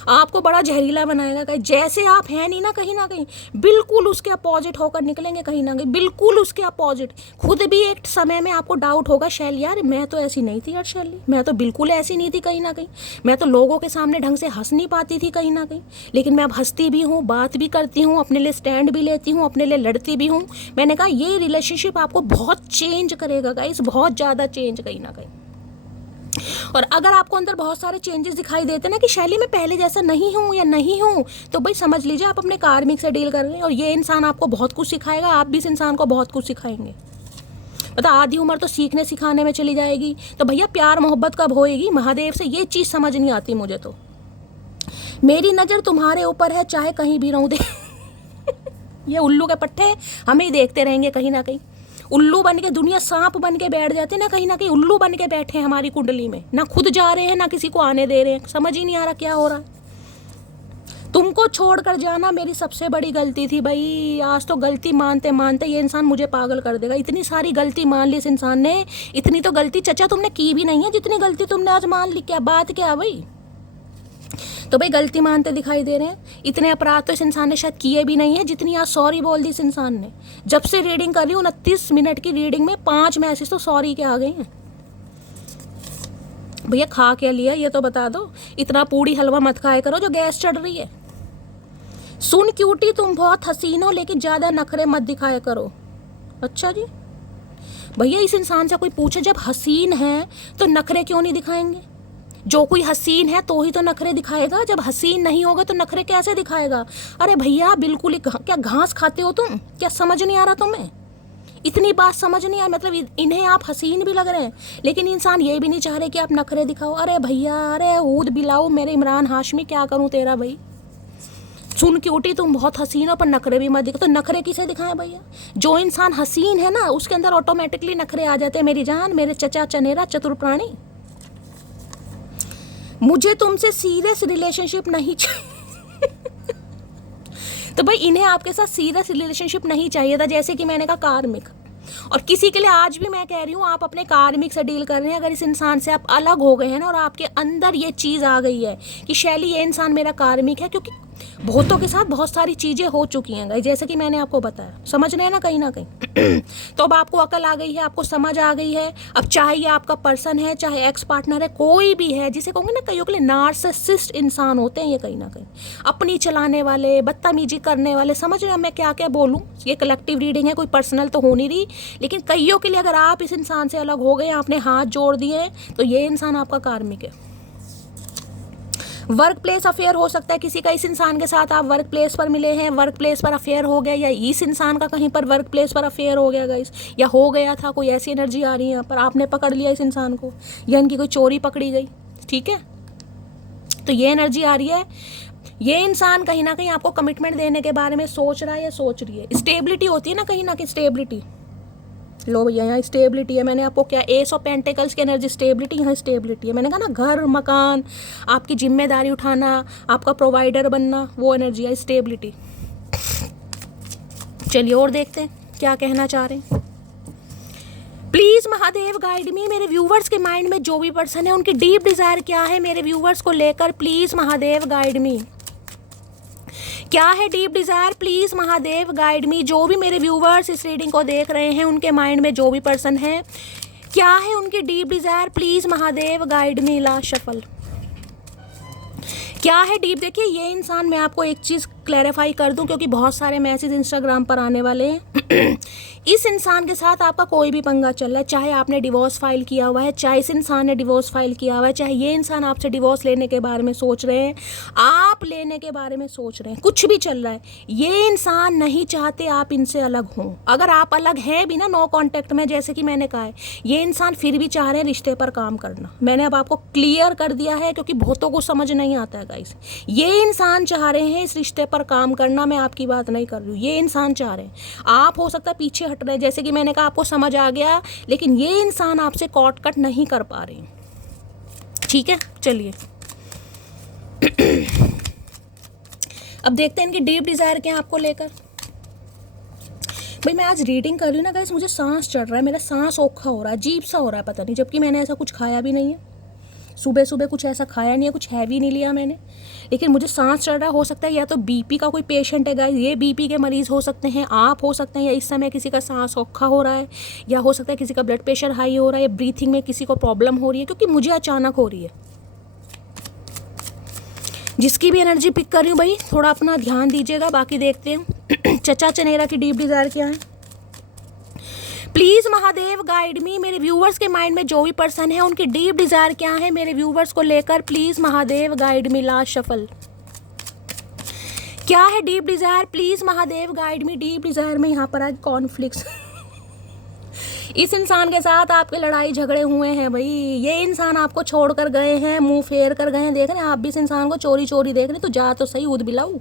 आपको बड़ा जहरीला बनाएगा। कहीं जैसे आप हैं नहीं ना कहीं बिल्कुल उसके अपोजिट होकर निकलेंगे कहीं ना कहीं, बिल्कुल उसके अपोजिट। खुद भी एक समय में आपको डाउट होगा शैली यार मैं तो ऐसी नहीं थी, यार शैली मैं तो बिल्कुल ऐसी नहीं थी कहीं ना कहीं, मैं तो लोगों के सामने ढंग से हंस नहीं पाती थी कहीं ना कहीं, लेकिन मैं अब हंसती भी हूँ, बात भी करती हूँ, अपने लिए स्टैंड भी लेती हूँ, अपने लिए लड़ती भी हूँ। मैंने कहा ये रिलेशनशिप आपको बहुत चेंज करेगा गाइस, बहुत ज़्यादा चेंज कहीं ना कहीं। और अगर आपको अंदर बहुत सारे चेंजेस दिखाई देते ना कि शैली में पहले जैसा नहीं हूँ या नहीं हूँ, तो भाई समझ लीजिए आप अपने कार्मिक से डील कर रहे हैं और ये इंसान आपको बहुत कुछ सिखाएगा, आप भी इस इंसान को बहुत कुछ सिखाएंगे। मतलब आधी उम्र तो सीखने सिखाने में चली जाएगी, तो भैया प्यार मोहब्बत कब होएगी महादेव से, ये चीज़ समझ नहीं आती मुझे तो। मेरी नज़र तुम्हारे ऊपर है चाहे कहीं भी रहूँ दे ये उल्लू के पट्टे हमें ही देखते रहेंगे कहीं ना कहीं। उल्लू बन के दुनिया सांप बन के बैठ जाते ना कहीं उल्लू बन के बैठे हैं हमारी कुंडली में, ना खुद जा रहे हैं ना किसी को आने दे रहे हैं। समझ ही नहीं आ रहा क्या हो रहा है। तुमको छोड़कर जाना मेरी सबसे बड़ी गलती थी भाई। आज तो गलती मानते मानते ये इंसान मुझे पागल कर देगा। इतनी सारी गलती मान ली इस इंसान ने, इतनी तो गलती चचा तुमने की भी नहीं है जितनी गलती तुमने आज मान ली। क्या बात क्या भाई, तो भाई गलती मानते दिखाई दे रहे हैं। इतने अपराध तो इस इंसान ने शायद किए भी नहीं है जितनी आज सॉरी बोल दी इस इंसान ने। जब से रीडिंग कर रही हूँ 29 मिनट की रीडिंग में 5 मैसेज तो सॉरी के आ गए हैं। भैया खा क्या लिया ये तो बता दो। इतना पूड़ी हलवा मत खाया करो जो गैस चढ़ रही है। सुन क्यूटी तुम बहुत हसीन हो लेकिन ज़्यादा नखरे मत दिखाया करो। अच्छा जी, भैया इस इंसान से कोई पूछे जब हसीन है तो नखरे क्यों नहीं दिखाएंगे? जो कोई हसीन है तो ही तो नखरे दिखाएगा, जब हसीन नहीं होगा तो नखरे कैसे दिखाएगा? अरे भैया बिल्कुल ही क्या घास खाते हो तुम? क्या समझ नहीं आ रहा तुम्हें? इतनी बात समझ नहीं आ, मतलब इन्हें आप हसीन भी लग रहे हैं लेकिन इंसान ये भी नहीं चाह रहे कि आप नखरे दिखाओ। अरे भैया, अरे ऊद बिलाओ मेरे इमरान हाशमी, क्या करूं तेरा भाई। सुन क्यूटी तुम बहुत हसीन हो पर नखरे भी मत दिखा। तो नखरे किसे दिखाएं भैया? जो इंसान हसीन है ना उसके अंदर ऑटोमेटिकली नखरे आ जाते हैं। मेरी जान, मेरे चचा चनेरा चतुर प्राणी, मुझे तुमसे सीरियस रिलेशनशिप नहीं चाहिए। तो भाई इन्हें आपके साथ सीरियस रिलेशनशिप नहीं चाहिए था, जैसे कि मैंने कहा कार्मिक। और किसी के लिए आज भी मैं कह रही हूँ, आप अपने कार्मिक से डील कर रहे हैं। अगर इस इंसान से आप अलग हो गए हैं ना और आपके अंदर ये चीज़ आ गई है कि शैली ये इंसान मेरा कार्मिक है, क्योंकि बहुतों के साथ बहुत सारी चीज़ें हो चुकी हैं गाइस, जैसे कि मैंने आपको बताया, समझ रहे हैं ना कहीं ना कहीं। तो अब आपको अकल आ गई है, आपको समझ आ गई है। अब चाहे ये आपका पर्सन है, चाहे एक्स पार्टनर है, कोई भी है, जिसे कहूँगे ना कईयों के लिए नार्सिसिस्ट इंसान होते हैं ये, कहीं ना कहीं अपनी चलाने वाले, बदतमीजी करने वाले। समझ रहे हैं मैं क्या क्या बोलूँ? ये कलेक्टिव रीडिंग है, कोई पर्सनल तो हो नहीं रही, लेकिन कईयों के लिए अगर आप इस इंसान से अलग हो गए, आपने हाथ जोड़ दिए, तो ये इंसान आपका कार्मिक है। वर्क प्लेस अफेयर हो सकता है किसी का, इस इंसान के साथ आप वर्क प्लेस पर मिले हैं, वर्क प्लेस पर अफेयर हो गया, या इस इंसान का कहीं पर वर्क प्लेस पर अफेयर हो गया गाइस, या हो गया था। कोई ऐसी एनर्जी आ रही है यहाँ पर, आपने पकड़ लिया इस इंसान को, या इनकी कोई चोरी पकड़ी गई। ठीक है, तो ये एनर्जी आ रही है। ये इंसान कहीं ना कहीं आपको कमिटमेंट देने के बारे में सोच रहा है या सोच रही है। स्टेबिलिटी होती है ना कहीं ना कहीं, स्टेबिलिटी। लो भैया यहाँ स्टेबिलिटी है। मैंने आपको क्या, एस ऑफ पेंटिकल्स की एनर्जी, स्टेबिलिटी, यहाँ स्टेबिलिटी है। मैंने कहा ना घर मकान, आपकी जिम्मेदारी उठाना, आपका प्रोवाइडर बनना, वो एनर्जी है स्टेबिलिटी। चलिए और देखते हैं क्या कहना चाह रहे हैं। प्लीज महादेव गाइड मी, मेरे व्यूवर्स के माइंड में जो भी पर्सन है उनकी डीप डिजायर क्या है मेरे व्यूवर्स को लेकर, प्लीज महादेव गाइड मी। क्या है deep Dzire, please Mahadev guide मी। जो भी मेरे व्यूवर्स इस रीडिंग को देख रहे हैं उनके माइंड में जो भी पर्सन है, क्या है उनकी deep Dzire, please Mahadev guide me. Last shuffle क्या है डीप। देखिए ये इंसान, मैं आपको एक चीज़ क्लैरिफाई कर दूं क्योंकि बहुत सारे मैसेज इंस्टाग्राम पर आने वाले हैं। इस इंसान के साथ आपका कोई भी पंगा चल रहा है, चाहे आपने डिवोर्स फाइल किया हुआ है, चाहे इस इंसान ने डिवोर्स फाइल किया हुआ है, चाहे ये इंसान आपसे डिवोर्स लेने के बारे में सोच रहे हैं, आप लेने के बारे में सोच रहे हैं, कुछ भी चल रहा है, ये इंसान नहीं चाहते आप इनसे अलग हों। अगर आप अलग हैं भी ना, नो कॉन्टैक्ट में, जैसे कि मैंने कहा है, ये इंसान फिर भी चाह रहे हैं रिश्ते पर काम करना। मैंने अब आपको क्लियर कर दिया है क्योंकि बहुतों को समझ नहीं आता है गाइस। ये इंसान चाह रहे हैं इस रिश्ते पर काम करना, मैं आपकी बात नहीं कर रही हूँ, ये इंसान चाह रहे हैं। आप हो सकता है पीछे हट रहे हैं, जैसे कि मैंने कहा आपको समझ आ गया, लेकिन ये इंसान आपसे कॉट कट नहीं कर पा रहे हैं। ठीक है, चलिए अब देखते हैं इनकी डीप डिजायर क्या है आपको लेकर। भाई मैं आज रीडिंग कर रही हूँ ना गाइस, मुझे सांस चढ़ रहा है, मेरा सांस औखा हो रहा है, अजीब सा हो रहा है, पता नहीं, जबकि मैंने ऐसा कुछ खाया भी नहीं है, सुबह सुबह कुछ ऐसा खाया नहीं है, कुछ हैवी नहीं लिया मैंने, लेकिन मुझे सांस चढ़ रहा। हो सकता है या तो बीपी का कोई पेशेंट है गाइस, ये बीपी के मरीज़ हो सकते हैं, आप हो सकते हैं, या इस समय किसी का सांस औखा हो रहा है, या हो सकता है किसी का ब्लड प्रेशर हाई हो रहा है, या ब्रीथिंग में किसी को प्रॉब्लम हो रही है, क्योंकि मुझे अचानक हो रही है। जिसकी भी एनर्जी पिक कर रही हूँ भाई, थोड़ा अपना ध्यान दीजिएगा। बाकी देखते हैं चचा चनेरा की डीप डिजायर क्या है। प्लीज महादेव गाइड मी, मेरे व्यूवर्स के माइंड में जो भी पर्सन है उनकी डीप डिजायर क्या है मेरे व्यूवर्स को लेकर, please Mahadev guide me. Last shuffle क्या है deep Dzire, please Mahadev guide me. Deep Dzire में यहाँ पर आज कॉन्फ्लिक्ट्स इस इंसान के साथ आपके लड़ाई झगड़े हुए हैं भाई, ये इंसान आपको छोड़कर गए हैं, मुंह फेर कर गए हैं। देख रहे हैं आप भी इस इंसान को चोरी चोरी देख रहे हैं, तो जा तो सही, उद बिलाऊ,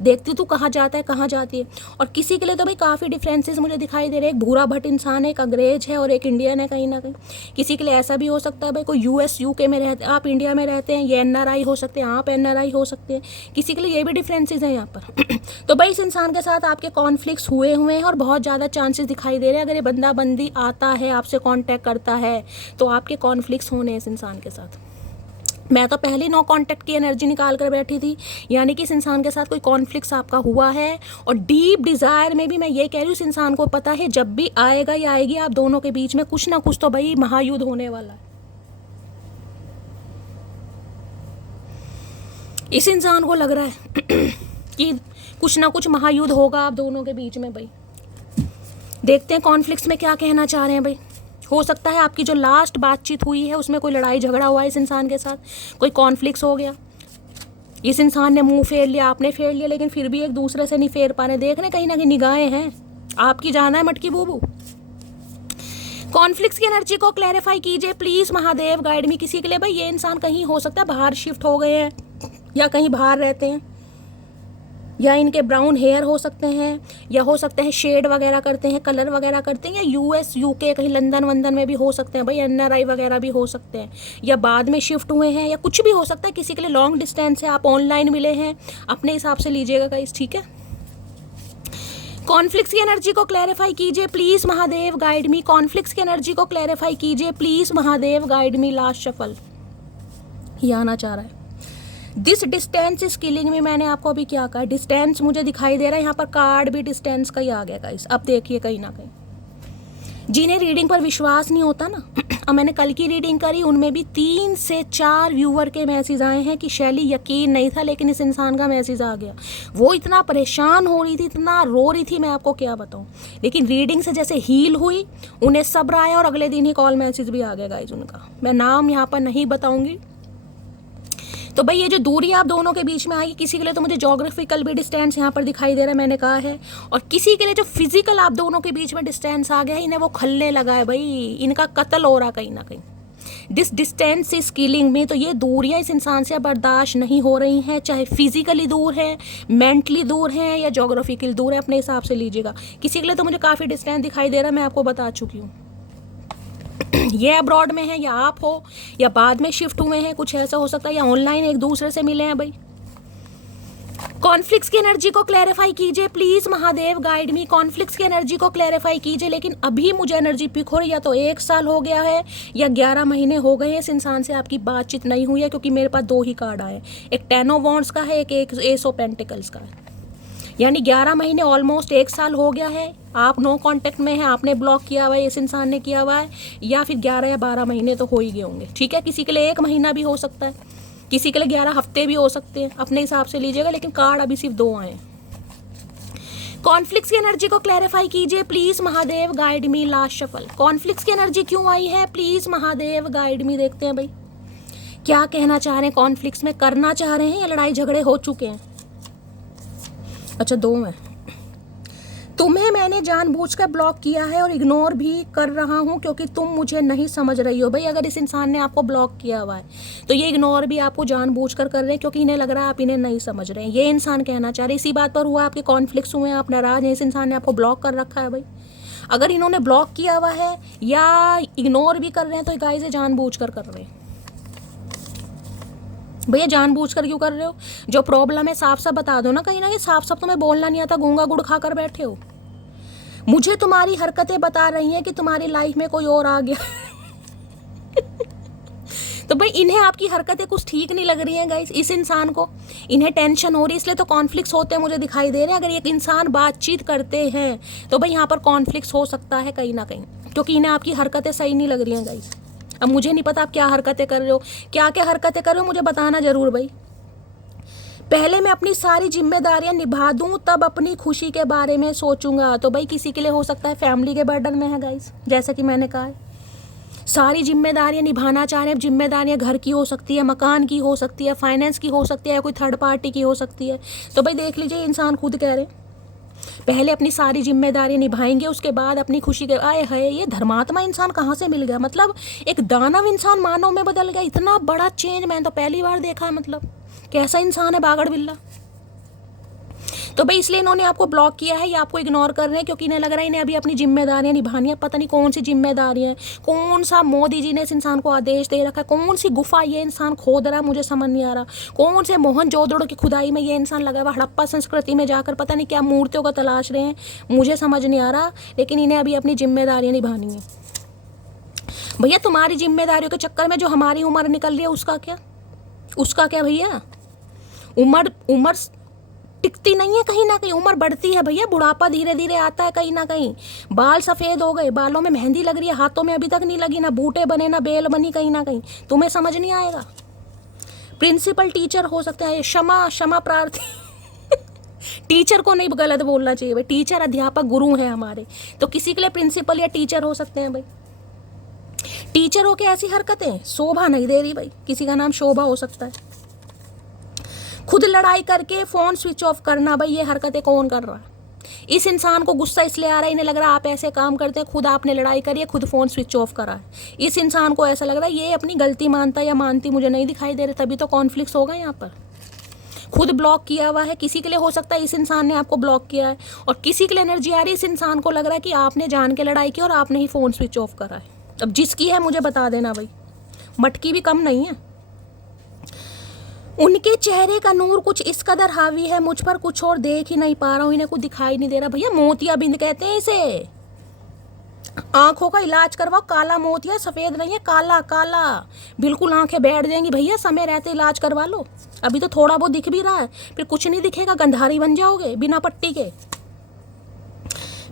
देखती तू कहाँ जाता है कहाँ जाती है। और किसी के लिए तो भाई काफ़ी डिफरेंसेस मुझे दिखाई दे रहे हैं, एक भूरा भट्ट इंसान है, एक अंग्रेज है और एक इंडियन है कहीं ना कहीं। किसी के लिए ऐसा भी हो सकता है भाई कोई यूएस यूके में रहते, आप इंडिया में रहते हैं, ये एनआरआई हो सकते हैं, आप एनआरआई हो सकते हैं, किसी के लिए ये भी डिफरेंसेस हैं यहाँ पर। तो भाई इस इंसान के साथ आपके कॉन्फ्लिक्ट्स हुए हैं और बहुत ज़्यादा चांसेस दिखाई दे रहे हैं, अगर ये बंदा बंदी आता है, आपसे कॉन्टैक्ट करता है, तो आपके कॉन्फ्लिक्ट्स होने इस इंसान के साथ। मैं तो पहले नो कांटेक्ट की एनर्जी निकाल कर बैठी थी, यानी कि इस इंसान के साथ कोई कॉन्फ्लिक्ट्स आपका हुआ है। और डीप डिज़ायर में भी मैं ये कह रही हूँ, इस इंसान को पता है जब भी आएगा या आएगी आप दोनों के बीच में कुछ ना कुछ तो भाई महायुद्ध होने वाला है। इस इंसान को लग रहा है कि कुछ ना कुछ महायुद्ध होगा आप दोनों के बीच में भाई। देखते हैं कॉन्फ्लिक्ट्स में क्या कहना चाह रहे हैं भाई। हो सकता है आपकी जो लास्ट बातचीत हुई है उसमें कोई लड़ाई झगड़ा हुआ है इस इंसान के साथ, कोई कॉन्फ्लिक्ट्स हो गया, इस इंसान ने मुंह फेर लिया, आपने फेर लिया, लेकिन फिर भी एक दूसरे से नहीं फेर पा रहे। देख रहे कहीं ना कहीं निगाहें हैं आपकी, जाना है मटकी बूबू। कॉन्फ्लिक्ट्स की एनर्जी को क्लैरिफाई कीजिए प्लीज महादेव, गाइड मी। किसी के लिए भाई ये इंसान कहीं हो सकता है बाहर शिफ्ट हो गए हैं या कहीं बाहर रहते हैं, या इनके ब्राउन हेयर हो सकते हैं, या हो सकते हैं शेड वगैरह करते हैं, कलर वगैरह करते हैं, या यूएस यूके कहीं लंदन वंदन में भी हो सकते हैं भाई, एनआरआई वगैरह भी हो सकते हैं, या बाद में शिफ्ट हुए हैं, या कुछ भी हो सकता है। किसी के लिए लॉन्ग डिस्टेंस है, आप ऑनलाइन मिले हैं, अपने हिसाब से लीजिएगा गाइस, ठीक है। कॉन्फ्लिक्ट्स की एनर्जी को क्लैरिफाई कीजिए please Mahadev, guide me. Conflicts की एनर्जी को क्लैरिफाई कीजिए please Mahadev, guide me. Last shuffle ये आना चाह रहा है। दिस डिस्टेंस इज किलिंग में, मैंने आपको अभी क्या कहा, डिस्टेंस मुझे दिखाई दे रहा है, यहाँ पर कार्ड भी डिस्टेंस का ही आ गया गाइस। अब देखिए कहीं ना कहीं जिन्हें रीडिंग पर विश्वास नहीं होता ना, अब मैंने कल की रीडिंग करी, उनमें भी 3 से 4 व्यूअर के मैसेज आए हैं कि शैली यकीन नहीं था, लेकिन इस इंसान का मैसेज आ गया। वो इतना परेशान हो रही थी, इतना रो रही थी, मैं आपको क्या बताऊं, लेकिन रीडिंग से जैसे हील हुई, उन्हें सब्र आया और अगले दिन ही कॉल मैसेज भी आ गया गाइस उनका। मैं नाम यहाँ पर नहीं बताऊंगी। तो भाई ये जो दूरी आप दोनों के बीच में आई, किसी के लिए तो मुझे ज्योग्राफिकल भी डिस्टेंस यहाँ पर दिखाई दे रहा है, मैंने कहा है, और किसी के लिए जो फिजिकल आप दोनों के बीच में डिस्टेंस आ गया, इन्हें वो खलने लगा है भाई, इनका कत्ल हो रहा कहीं ना कहीं। दिस डिस्टेंस इज किलिंग में, तो ये दूरियां इस इंसान से बर्दाश्त नहीं हो रही हैं, चाहे फिजिकली दूर है, मेंटली दूर है, या ज्योग्राफिकल दूर है, अपने हिसाब से लीजिएगा। किसी के लिए तो मुझे काफ़ी डिस्टेंस दिखाई दे रहा है, मैं आपको बता चुकी हूँ। ये अब्रॉड में है, या आप हो, या बाद में शिफ्ट हुए हैं, कुछ ऐसा हो सकता है, या ऑनलाइन एक दूसरे से मिले हैं भाई। कॉन्फ्लिक्ट्स की एनर्जी को क्लैरिफाई कीजिए please Mahadev, guide me. Conflicts की एनर्जी को क्लैरिफाई कीजिए, लेकिन अभी मुझे एनर्जी पिक हो रही है, या तो 1 साल हो गया है या 11 महीने हो गए हैं इस इंसान से आपकी बातचीत नहीं हुई है, क्योंकि मेरे पास 2 ही कार्ड आए, एक 10 ऑफ वॉन्ड्स का है, एक एस ऑफ पेंटिकल्स का है। यानी 11 महीने, ऑलमोस्ट 1 साल हो गया है, आप नो कांटेक्ट में हैं, आपने ब्लॉक किया हुआ है, इस इंसान ने किया हुआ है, या फिर 11 या 12 महीने तो हो ही गए होंगे, ठीक है। किसी के लिए 1 महीना भी हो सकता है, किसी के लिए 11 हफ्ते भी हो सकते हैं, अपने हिसाब से लीजिएगा, लेकिन कार्ड अभी सिर्फ 2 आए। कॉन्फ्लिक्ट्स की एनर्जी को क्लैरिफाई कीजिए please Mahadev, guide me. Last shuffle, conflicts की एनर्जी क्यों आई है प्लीज महादेव, गाइड मी। देखते हैं भाई क्या कहना चाह रहे हैं, कॉन्फ्लिक्ट्स में करना चाह रहे हैं या लड़ाई झगड़े हो चुके हैं। अच्छा 2 में, तुम्हें मैंने जानबूझकर ब्लॉक किया है और इग्नोर भी कर रहा हूं क्योंकि तुम मुझे नहीं समझ रही हो। भाई अगर इस इंसान ने आपको ब्लॉक किया हुआ है तो ये इग्नोर भी आपको जानबूझकर कर रहे हैं, क्योंकि इन्हें लग रहा है आप इन्हें नहीं समझ रहे हैं। ये इंसान कहना चाह रहे हैं, इसी बात पर हुआ आपके कॉन्फ्लिक्ट्स हुए हैं, आप नाराज हैं, इस इंसान ने आपको ब्लॉक कर रखा है। भाई अगर इन्होंने ब्लॉक किया हुआ है या इग्नोर भी कर रहे हैं तो गाइस ये जानबूझकर कर रहे हैं। भैया जानबूझकर क्यों कर रहे हो? जो प्रॉब्लम है साफ साफ बता दो ना, कहीं ना कहीं साफ साफ तुम्हें बोलना नहीं आता, गूंगा गुड़ खा कर बैठे हो। मुझे तुम्हारी हरकतें बता रही हैं कि तुम्हारी लाइफ में कोई और आ गया। तो भाई इन्हें आपकी हरकतें कुछ ठीक नहीं लग रही हैं गाइस, इस इंसान को इन्हें टेंशन हो रही है, इसलिए तो कॉन्फ्लिक्ट्स होते हैं मुझे दिखाई दे रहे हैं। अगर एक इंसान बातचीत करते हैं तो भाई यहाँ पर कॉन्फ्लिक्ट्स हो सकता है कहीं ना कहीं, क्योंकि इन्हें आपकी हरकतें सही नहीं लग रही हैं गाइस। अब मुझे नहीं पता आप क्या हरकतें कर रहे हो, क्या क्या हरकतें कर रहे हो, मुझे बताना जरूर भाई। पहले मैं अपनी सारी जिम्मेदारियां निभा दूं तब अपनी खुशी के बारे में सोचूंगा। तो भाई किसी के लिए हो सकता है फैमिली के बर्डन में है गाइस, जैसा कि मैंने कहा है, सारी जिम्मेदारियां निभाना चाह रहे हैं। जिम्मेदारियां घर की हो सकती है, मकान की हो सकती है, फाइनेंस की हो सकती है, कोई थर्ड पार्टी की हो सकती है। तो भाई देख लीजिए इंसान खुद कह रहे हैं पहले अपनी सारी जिम्मेदारियां निभाएंगे, उसके बाद अपनी खुशी के। आए है ये धर्मात्मा इंसान कहाँ से मिल गया, मतलब एक दानव इंसान मानव में बदल गया। इतना बड़ा चेंज मैंने तो पहली बार देखा, मतलब कैसा इंसान है बागड़ बिल्ला। तो भाई इसलिए इन्होंने आपको ब्लॉक किया है या आपको इग्नोर कर रहे हैं, क्योंकि इन्हें लग रहा है इन्हें अभी अपनी जिम्मेदारियां निभानी है। पता नहीं कौन सी जिम्मेदारियां हैं, कौन सा मोदी जी ने इस इंसान को आदेश दे रखा है, कौन सी गुफा ये इंसान खोद रहा है, मुझे समझ नहीं आ रहा। कौन से मोहनजोदड़ो की खुदाई में ये इंसान लगा हुआ, हड़प्पा संस्कृति में जाकर पता नहीं क्या मूर्तियों का तलाश रहे हैं, मुझे समझ नहीं आ रहा। लेकिन इन्हें अभी अपनी जिम्मेदारियां निभानी है। भैया तुम्हारी जिम्मेदारियों के चक्कर में जो हमारी उम्र निकल रही है उसका क्या? उसका क्या भैया, उम्र उम्र टिकती नहीं है, कहीं ना कहीं उम्र बढ़ती है भैया, बुढ़ापा धीरे धीरे आता है कहीं ना कहीं। बाल सफ़ेद हो गए, बालों में मेहंदी लग रही है, हाथों में अभी तक नहीं लगी, ना बूटे बने ना बेल बनी, कहीं ना कहीं तुम्हें समझ नहीं आएगा। प्रिंसिपल टीचर हो सकते हैं, क्षमा क्षमा प्रार्थी टीचर को नहीं गलत बोलना चाहिए भाई, टीचर अध्यापक गुरु हैं हमारे, तो किसी के लिए प्रिंसिपल या टीचर हो सकते हैं भाई। टीचरों की ऐसी हरकतें शोभा नहीं दे रही भाई, किसी का नाम शोभा हो सकता है। खुद लड़ाई करके फ़ोन स्विच ऑफ करना भाई, ये हरकतें कौन कर रहा है? इस इंसान को गुस्सा इसलिए आ रहा है, इन्हें लग रहा है आप ऐसे काम करते हैं, खुद आपने लड़ाई करी है, खुद फ़ोन स्विच ऑफ करा है। इस इंसान को ऐसा लग रहा है ये अपनी गलती मानता या मानती मुझे नहीं दिखाई दे रहे, तभी तो कॉन्फ्लिक्ट होगा यहाँ पर। खुद ब्लॉक किया हुआ है, किसी के लिए हो सकता है इस इंसान ने आपको ब्लॉक किया है, और किसी के लिए एनर्जी आ रही है, इस इंसान को लग रहा है कि आपने जान के लड़ाई की और आपने ही फ़ोन स्विच ऑफ करा है। अब जिसकी है मुझे बता देना भाई, मटकी भी कम नहीं है। उनके चेहरे का नूर कुछ इस कदर हावी है मुझ पर, कुछ और देख ही नहीं पा रहा हूँ, इन्हें कुछ दिखाई नहीं दे रहा भैया। मोतियाबिंद कहते हैं इसे, आंखों का इलाज करवाओ, काला मोतिया, सफ़ेद नहीं है, काला काला, बिल्कुल आंखें बैठ जाएंगी भैया, समय रहते इलाज करवा लो। अभी तो थोड़ा बहुत दिख भी रहा है, फिर कुछ नहीं दिखेगा, गंधारी बन जाओगे बिना पट्टी के।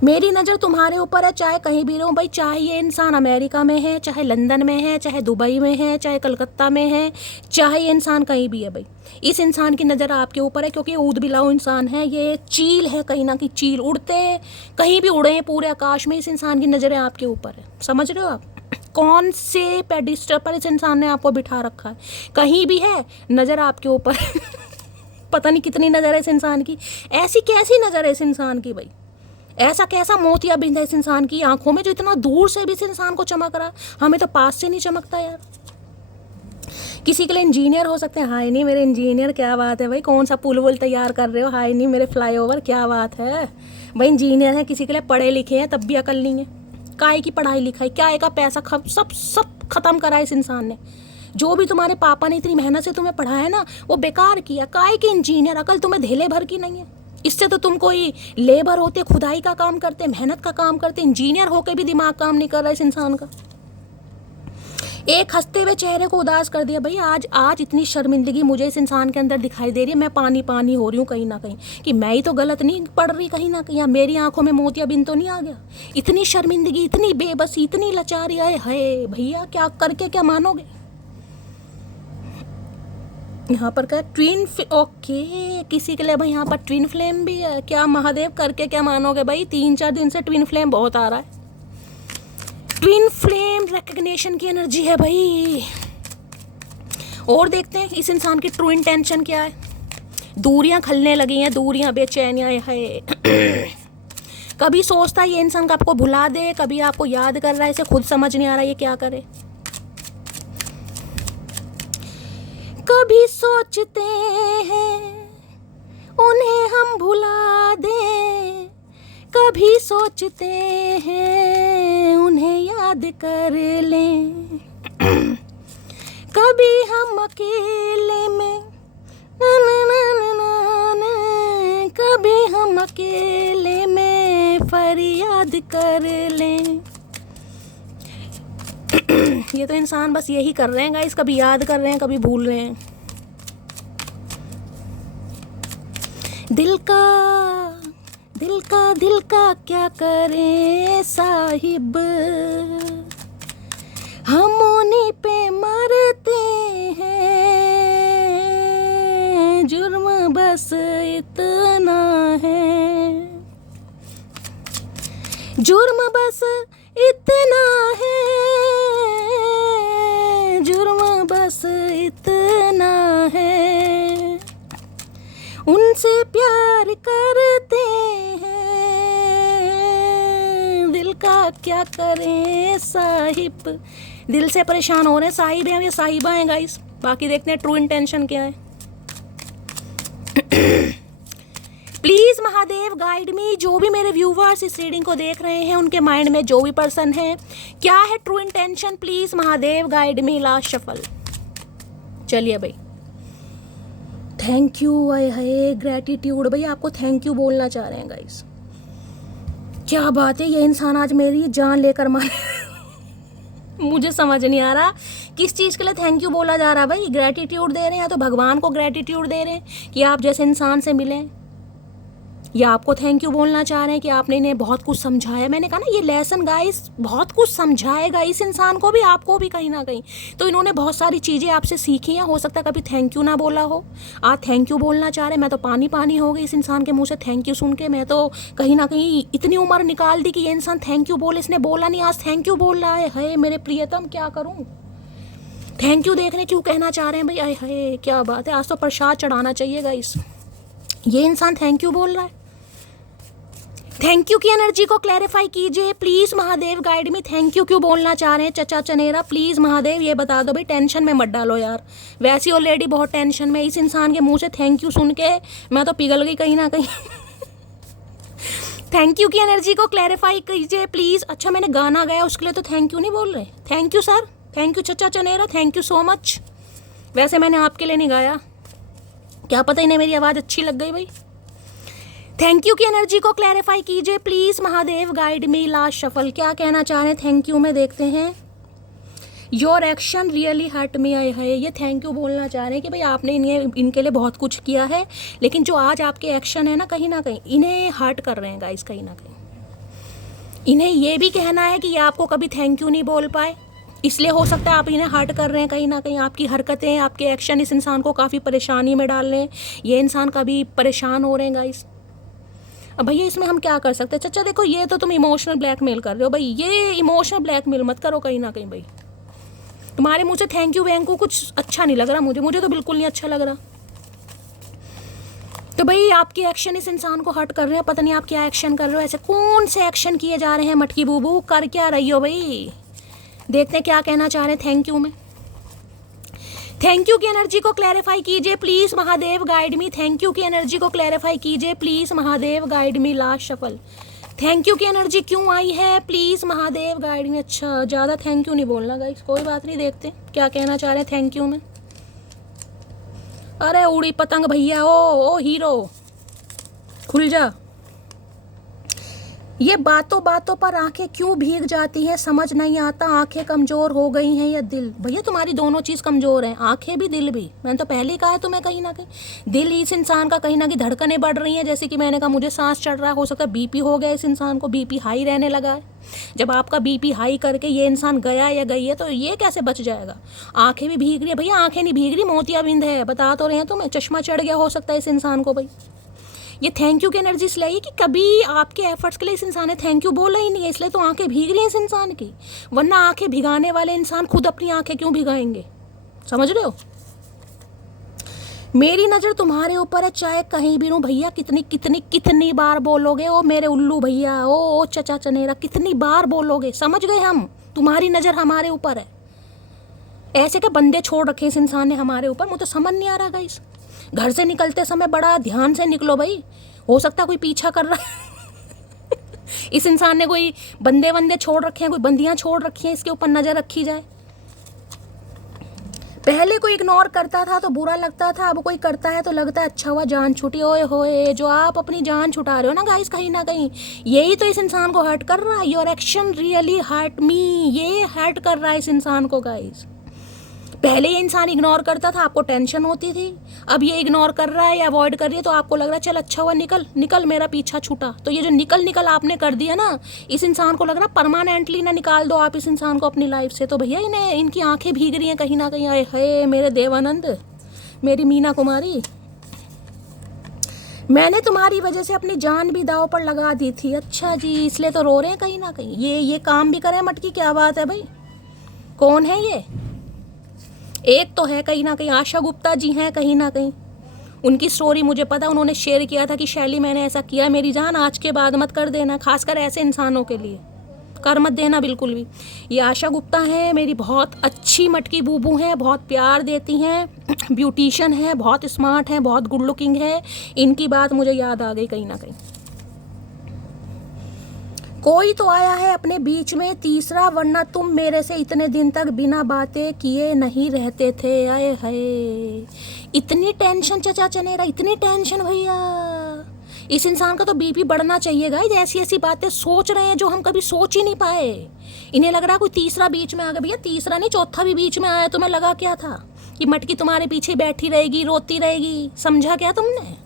मेरी नज़र तुम्हारे ऊपर है, चाहे कहीं भी रहूं भाई, चाहे ये इंसान अमेरिका में है, चाहे लंदन में है, चाहे दुबई में है, चाहे कलकत्ता में है, चाहे ये इंसान कहीं भी है भाई, इस इंसान की नज़र आपके ऊपर है, क्योंकि ये ऊद बिलाऊ इंसान है, ये चील है, कहीं ना कहीं चील, उड़ते कहीं भी उड़े हैं पूरे आकाश में, इस इंसान की नज़रें आपके ऊपर है। समझ रहे हो आप कौन से पेडिस्टर पर इस इंसान ने आपको बिठा रखा है? कहीं भी है नज़र आपके ऊपर पता नहीं कितनी नज़र है इस इंसान की, ऐसी कैसी नज़र है इस इंसान की भाई, ऐसा कैसा मोतियाबिंद है इस इंसान की आंखों में, जो इतना दूर से भी इस इंसान को चमक रहा, हमें तो पास से नहीं चमकता यार। किसी के लिए इंजीनियर हो सकते हैं, हाय नहीं मेरे इंजीनियर, क्या बात है भाई, कौन सा पुल वुल तैयार कर रहे हो, हाय नहीं मेरे फ्लाईओवर, क्या बात है भाई, इंजीनियर है। किसी के लिए पढ़े लिखे हैं तब भी अकल नहीं है, काय की पढ़ाई लिखाई, क्या का पैसा सब खत्म करा इस इंसान ने। जो भी तुम्हारे पापा ने इतनी मेहनत से तुम्हें पढ़ाया ना, वो बेकार किया, काय की इंजीनियर, अकल तुम्हें धेले भर की नहीं है। इससे तो तुम कोई लेबर होते, खुदाई का काम करते, मेहनत का काम करते, इंजीनियर होके भी दिमाग काम नहीं कर रहा इस इंसान का। एक हंसते हुए चेहरे को उदास कर दिया भाई। आज इतनी शर्मिंदगी मुझे इस इंसान के अंदर दिखाई दे रही है, मैं पानी पानी हो रही हूँ कहीं ना कहीं, कि मैं ही तो गलत नहीं पढ़ रही कहीं ना कहीं, या मेरी आंखों में मोतियाबिंद तो नहीं आ गया। इतनी शर्मिंदगी, इतनी बेबसी, इतनी लाचारी आए है भैया, क्या करके क्या मानोगे। यहाँ पर क्या ट्विन ओके, किसी के लिए भाई यहाँ पर ट्विन फ्लेम भी है क्या, महादेव करके क्या मानोगे भाई, 3-4 दिन से ट्विन फ्लेम बहुत आ रहा है। ट्विन फ्लेम रिकग्निशन की एनर्जी है भाई। और देखते हैं इस इंसान की ट्रू इंटेंशन क्या है। दूरियां खलने लगी हैं, दूरियां, बेचैनियां है कभी सोचता है ये इंसान का आपको भुला दे, कभी आपको याद कर रहा है, इसे खुद समझ नहीं आ रहा ये क्या करे। कभी सोचते हैं उन्हें हम भुला दें, कभी सोचते हैं उन्हें याद कर लें, कभी हम अकेले में कभी हम अकेले में फरियाद कर लें। ये तो इंसान बस यही कर रहे हैं गाइस, कभी याद कर रहे हैं, कभी भूल रहे हैं। दिल का क्या करें साहिब, हम उन्हीं पे मरते हैं, जुर्म बस इतना है, जुर्म बस इतना है, जुर्म बस इतना है, उनसे प्यार करते हैं, दिल का क्या करें साहिब। दिल से परेशान हो रहे हैं, साहिब हैं या साहिबा हैं गाइस। बाकी देखते हैं ट्रू इंटेंशन क्या है। प्लीज़ महादेव गाइड मी, जो भी मेरे व्यूवर्स इस रीडिंग को देख रहे हैं, उनके माइंड में जो भी पर्सन है, क्या है true intention, please Mahadev guide me. Last shuffle. चलिए भाई, थैंक यू, आए हाय ग्रेटिट्यूड भाई, आपको थैंक यू बोलना चाह रहे हैं गाइस। क्या बात है, ये इंसान आज मेरी जान लेकर मारे मुझे समझ नहीं आ रहा किस चीज़ के लिए थैंक यू बोला जा रहा है भाई। ग्रेटिट्यूड दे रहे हैं या तो भगवान को ग्रेटिट्यूड दे रहे हैं कि आप जैसे इंसान से मिलें, या आपको थैंक यू बोलना चाह रहे हैं कि आपने इन्हें बहुत कुछ समझाया। मैंने कहा ना ये लेसन गाइस बहुत कुछ समझाएगा इस इंसान को भी, आपको भी कहीं ना कहीं। तो इन्होंने बहुत सारी चीज़ें आपसे सीखी हैं, हो सकता है कभी थैंक यू ना बोला हो, आप थैंक यू बोलना चाह रहे हैं। मैं तो पानी पानी हो गई इस इंसान के मुंह से थैंक यू सुन के। मैं तो कहीं ना कहीं इतनी उम्र निकाल दी कि ये इंसान थैंक यू बोले, इसने बोला नहीं, आज थैंक यू बोल रहा है। हाय मेरे प्रियतम क्या करूँ, थैंक यू देखने क्यों कहना चाह रहे हैं भाई। आए हाय क्या बात है, आज तो प्रसाद चढ़ाना चाहिए गाइस। ये इंसान थैंक यू बोल रहा है। थैंक यू की एनर्जी को क्लैरिफाई कीजिए प्लीज महादेव, गाइड में थैंक यू क्यों बोलना चाह रहे हैं चचा चनेरा, प्लीज महादेव ये बता दो भाई। टेंशन में मत डालो यार, वैसे ऑलरेडी बहुत टेंशन में। इस इंसान के मुंह से थैंक यू सुन के मैं तो पिघल गई कहीं ना कहीं। थैंक यू की एनर्जी को क्लैरिफाई कीजिए प्लीज। अच्छा मैंने गाना गाया उसके लिए तो थैंक यू नहीं बोल रहे। Thank you sir, thank you चचा चनेरा, थैंक यू सो मच। वैसे मैंने आपके लिए नहीं गाया, क्या पता इन्हें मेरी आवाज़ अच्छी लग गई भाई। थैंक यू की एनर्जी को क्लैरिफाई कीजिए please Mahadev, guide me last shuffle. क्या कहना चाह रहे हैं थैंक यू में, देखते हैं। Your action really hurt me, आए है। ये थैंक यू बोलना चाह रहे हैं कि भाई आपने इनके लिए बहुत कुछ किया है, लेकिन जो आज आपके एक्शन है ना कहीं इन्हें हर्ट कर रहे हैं गाइस। कहीं ना कहीं इन्हें ये भी कहना है कि ये आपको कभी थैंक यू नहीं बोल पाए, इसलिए हो सकता है आप इन्हें हर्ट कर रहे हैं। कहीं ना कहीं आपकी हरकतें, आपके एक्शन इस इंसान को काफ़ी परेशानी में डाल रहे हैं। ये इंसान कभी परेशान हो रहे हैं गाइस। अब भैया इसमें हम क्या कर सकते हैं। चचा देखो ये तो तुम इमोशनल ब्लैकमेल कर रहे हो भाई, ये इमोशनल ब्लैकमेल मत करो कहीं ना कहीं भाई। तुम्हारे मुंह से थैंक यू वैंक यू कुछ अच्छा नहीं लग रहा मुझे तो बिल्कुल नहीं अच्छा लग रहा। तो भाई आपके एक्शन इस इंसान को हर्ट कर रहे हैं, पता नहीं आप क्या एक्शन कर रहे हो। ऐसे कौन से एक्शन किए जा रहे हैं मटकी बूबू, कर क्या रही हो भाई। देखते हैं क्या कहना चाह रहे हैं थैंक यू में। थैंक यू की एनर्जी को क्लैरिफाई कीजिए please Mahadev, guide me. Thank you की एनर्जी को क्लैरिफाई कीजिए please Mahadev, guide me last shuffle. Thank you की एनर्जी क्यों आई है प्लीज महादेव, गाइड मी। अच्छा ज़्यादा थैंक यू नहीं बोलना गाइस, कोई बात नहीं, देखते क्या कहना चाह रहे हैं थैंक यू में। अरे उड़ी पतंग भैया, ओ हीरो खुल जा। ये बातों बातों पर आंखें क्यों भीग जाती हैं समझ नहीं आता, आंखें कमज़ोर हो गई हैं या दिल। भैया तुम्हारी दोनों चीज़ कमज़ोर हैं, आंखें भी दिल भी। मैंने तो पहले ही कहा है तुम्हें कहीं ना कहीं दिल इस इंसान का कहीं ना कहीं धड़कनें बढ़ रही हैं। जैसे कि मैंने कहा मुझे सांस चढ़ रहा है, हो सकता है बीपी हो गया इस इंसान को, बीपी हाई रहने लगा है। जब आपका बीपी हाई करके ये इंसान गया या गई है तो ये कैसे बच जाएगा। आंखें भी भीग रही है भैया, आंखें नहीं भीग रही मोतियाबिंद है, बता तो रहे हैं तुम्हें, चश्मा चढ़ गया हो सकता है इस इंसान को भाई। ये थैंक यू की एनर्जी इसलिए आई कि कभी आपके एफर्ट्स के लिए इस इंसान ने थैंक यू बोला ही नहीं है, इसलिए तो आंखें भीग रही हैं इस इंसान की। वरना आंखें भिगाने वाले इंसान खुद अपनी आंखें क्यों भिगाएंगे, समझ रहे हो। मेरी नज़र तुम्हारे ऊपर है चाहे कहीं भी हूँ भैया। कितनी कितनी कितनी बार बोलोगे ओ मेरे उल्लू भैया, ओ चचा चनेरा, कितनी बार बोलोगे। समझ गए हम, तुम्हारी नज़र हमारे ऊपर है। ऐसे के बंदे छोड़ रखे इस इंसान ने हमारे ऊपर, मुझे तो समझ नहीं आ रहा गाइस। घर से निकलते समय बड़ा ध्यान से निकलो भाई, हो सकता है कोई पीछा कर रहा है। इस इंसान ने कोई बंदे छोड़ रखे हैं, कोई बंदियां छोड़ रखी हैं, इसके ऊपर नज़र रखी जाए। पहले कोई इग्नोर करता था तो बुरा लगता था, अब कोई करता है तो लगता है अच्छा हुआ जान छूटी। ओए होए जो आप अपनी जान छुटा रहे हो ना गाइस कहीं ना कहीं, यही तो इस इंसान को हर्ट कर रहा है। Your action really hurt me, ये हर्ट कर रहा है इस इंसान को गाइस। पहले ये इंसान इग्नोर करता था, आपको टेंशन होती थी, अब ये इग्नोर कर रहा है या अवॉइड कर रही है तो आपको लग रहा है चल अच्छा हुआ निकल निकल मेरा पीछा छूटा। तो ये जो निकल आपने कर दिया ना, इस इंसान को लग रहा परमानेंटली ना निकाल दो आप इस इंसान को अपनी लाइफ से। तो भैया इन्हें इनकी आंखें भीग रही हैं कहीं ना कहीं। आए हाय मेरे देवानंद, मेरी मीना कुमारी, मैंने तुम्हारी वजह से अपनी जान भी दाव पर लगा दी थी। अच्छा जी, इसलिए तो रो रहे हैं कहीं ना कहीं। ये काम भी करें मटकी, क्या बात है भाई। कौन है ये, एक तो है कहीं ना कहीं आशा गुप्ता जी हैं कहीं ना कहीं। उनकी स्टोरी मुझे पता, उन्होंने शेयर किया था कि शैली मैंने ऐसा किया, मेरी जान आज के बाद मत कर देना, खासकर ऐसे इंसानों के लिए कर मत देना बिल्कुल भी। ये आशा गुप्ता हैं, मेरी बहुत अच्छी मटकी बूबू हैं, बहुत प्यार देती हैं, ब्यूटिशियन है, बहुत स्मार्ट हैं, बहुत गुड लुकिंग है। इनकी बात मुझे याद आ गई कहीं ना कहीं। कोई तो आया है अपने बीच में तीसरा, वरना तुम मेरे से इतने दिन तक बिना बातें किए नहीं रहते थे। आए हाय, इतनी टेंशन चचा चनेरा, इतनी टेंशन भैया। इस इंसान का तो बीपी बढ़ना चाहिए गाइस, ऐसी ऐसी बातें सोच रहे हैं जो हम कभी सोच ही नहीं पाए। इन्हें लग रहा है कोई तीसरा बीच में आ गया। भैया तीसरा नहीं, चौथा भी बीच में आया। तुम्हें लगा क्या था कि मटकी तुम्हारे पीछे बैठी रहेगी, रोती रहेगी? समझा क्या तुमने?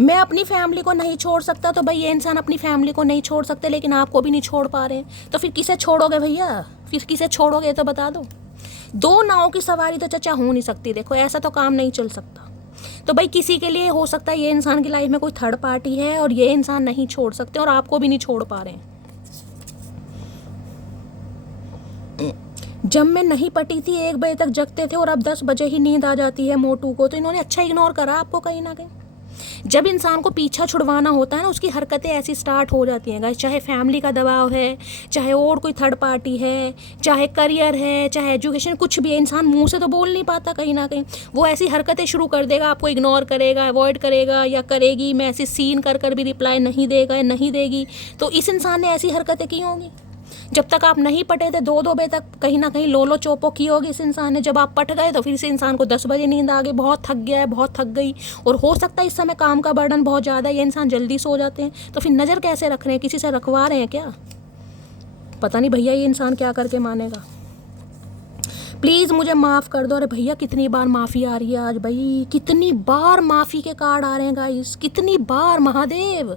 मैं अपनी फैमिली को नहीं छोड़ सकता, तो भाई ये इंसान अपनी फैमिली को नहीं छोड़ सकते, लेकिन आपको भी नहीं छोड़ पा रहे हैं। तो फिर किसे छोड़ोगे भैया? फिर किसे छोड़ोगे तो बता दो। दो नाव की सवारी तो चाचा हो नहीं सकती। देखो ऐसा तो काम नहीं चल सकता। तो भाई किसी के लिए हो सकता है ये इंसान की लाइफ में कोई थर्ड पार्टी है और ये इंसान नहीं छोड़ सकते और आपको भी नहीं छोड़ पा रहे हैं। जब मैं नहीं पटी थी 1 बजे तक जगते थे और अब 10 बजे ही नींद आ जाती है मोटू को, तो इन्होंने अच्छा इग्नोर करा आपको कहीं ना कहीं। जब इंसान को पीछा छुड़वाना होता है ना, उसकी हरकतें ऐसी स्टार्ट हो जाती हैं गाइस। चाहे फैमिली का दबाव है, चाहे और कोई थर्ड पार्टी है, चाहे करियर है, चाहे एजुकेशन, कुछ भी है, इंसान मुंह से तो बोल नहीं पाता कहीं ना कहीं। वो ऐसी हरकतें शुरू कर देगा, आपको इग्नोर करेगा, अवॉइड करेगा या करेगी, मैसेज सीन कर भी रिप्लाई नहीं देगा या नहीं देगी। तो इस इंसान ने ऐसी हरकतें की होंगी। जब तक आप नहीं पटे थे 2-2 बजे तक कहीं ना कहीं लोलो चोपो की होगी इस इंसान ने। जब आप पट गए तो फिर इस इंसान को 10 बजे नींद आ गई, बहुत थक गया है, बहुत थक गई। और हो सकता है इस समय काम का बर्डन बहुत ज़्यादा है, ये इंसान जल्दी सो जाते हैं। तो फिर नज़र कैसे रख रहे हैं? किसी से रखवा रहे हैं क्या? पता नहीं भैया ये इंसान क्या करके मानेगा। प्लीज़ मुझे माफ़ कर दो। अरे भैया कितनी बार माफ़ी आ रही है आज भाई, कितनी बार माफ़ी के कार्ड आ रहे हैं गाइस, कितनी बार। महादेव,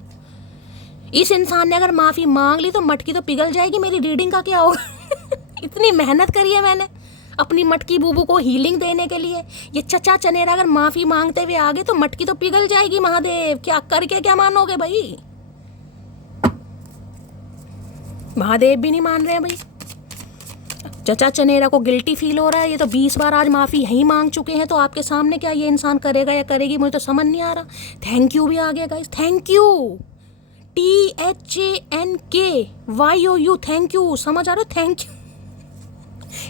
इस इंसान ने अगर माफ़ी मांग ली तो मटकी तो पिघल जाएगी। मेरी रीडिंग का क्या होगा? इतनी मेहनत करी है मैंने अपनी मटकी बूबू को हीलिंग देने के लिए। ये चचा चनेरा अगर माफ़ी मांगते हुए आगे तो मटकी तो पिघल जाएगी। महादेव, क्या करके क्या मानोगे भाई? महादेव भी नहीं मान रहे हैं भाई। चचा चनेरा को गिल्टी फील हो रहा है। ये तो 20 बार आज माफ़ी यहीं मांग चुके हैं, तो आपके सामने क्या ये इंसान करेगा या करेगी मुझे तो समझ नहीं आ रहा। थैंक यू भी आ गया guys, thank you. THANKYOU, thank you. समझ आ रहा है? थैंक यू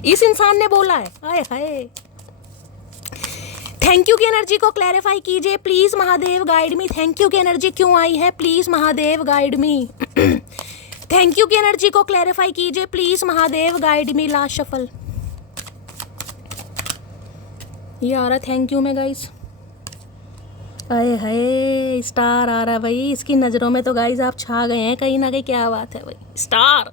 इस इंसान ने बोला है। हाय हाय, थैंक यू की एनर्जी को क्लैरिफाई कीजिए please Mahadev, guide me. Thank you की एनर्जी क्यों आई है? Please Mahadev guide me. Thank you की एनर्जी को क्लैरिफाई कीजिए please Mahadev, guide me. Last shuffle ये आ रहा थैंक यू में गाइस। अरे हाय, स्टार आ रहा है भाई। इसकी नज़रों में तो गाइस आप छा गए हैं कहीं ना कहीं। क्या बात है भाई, स्टार।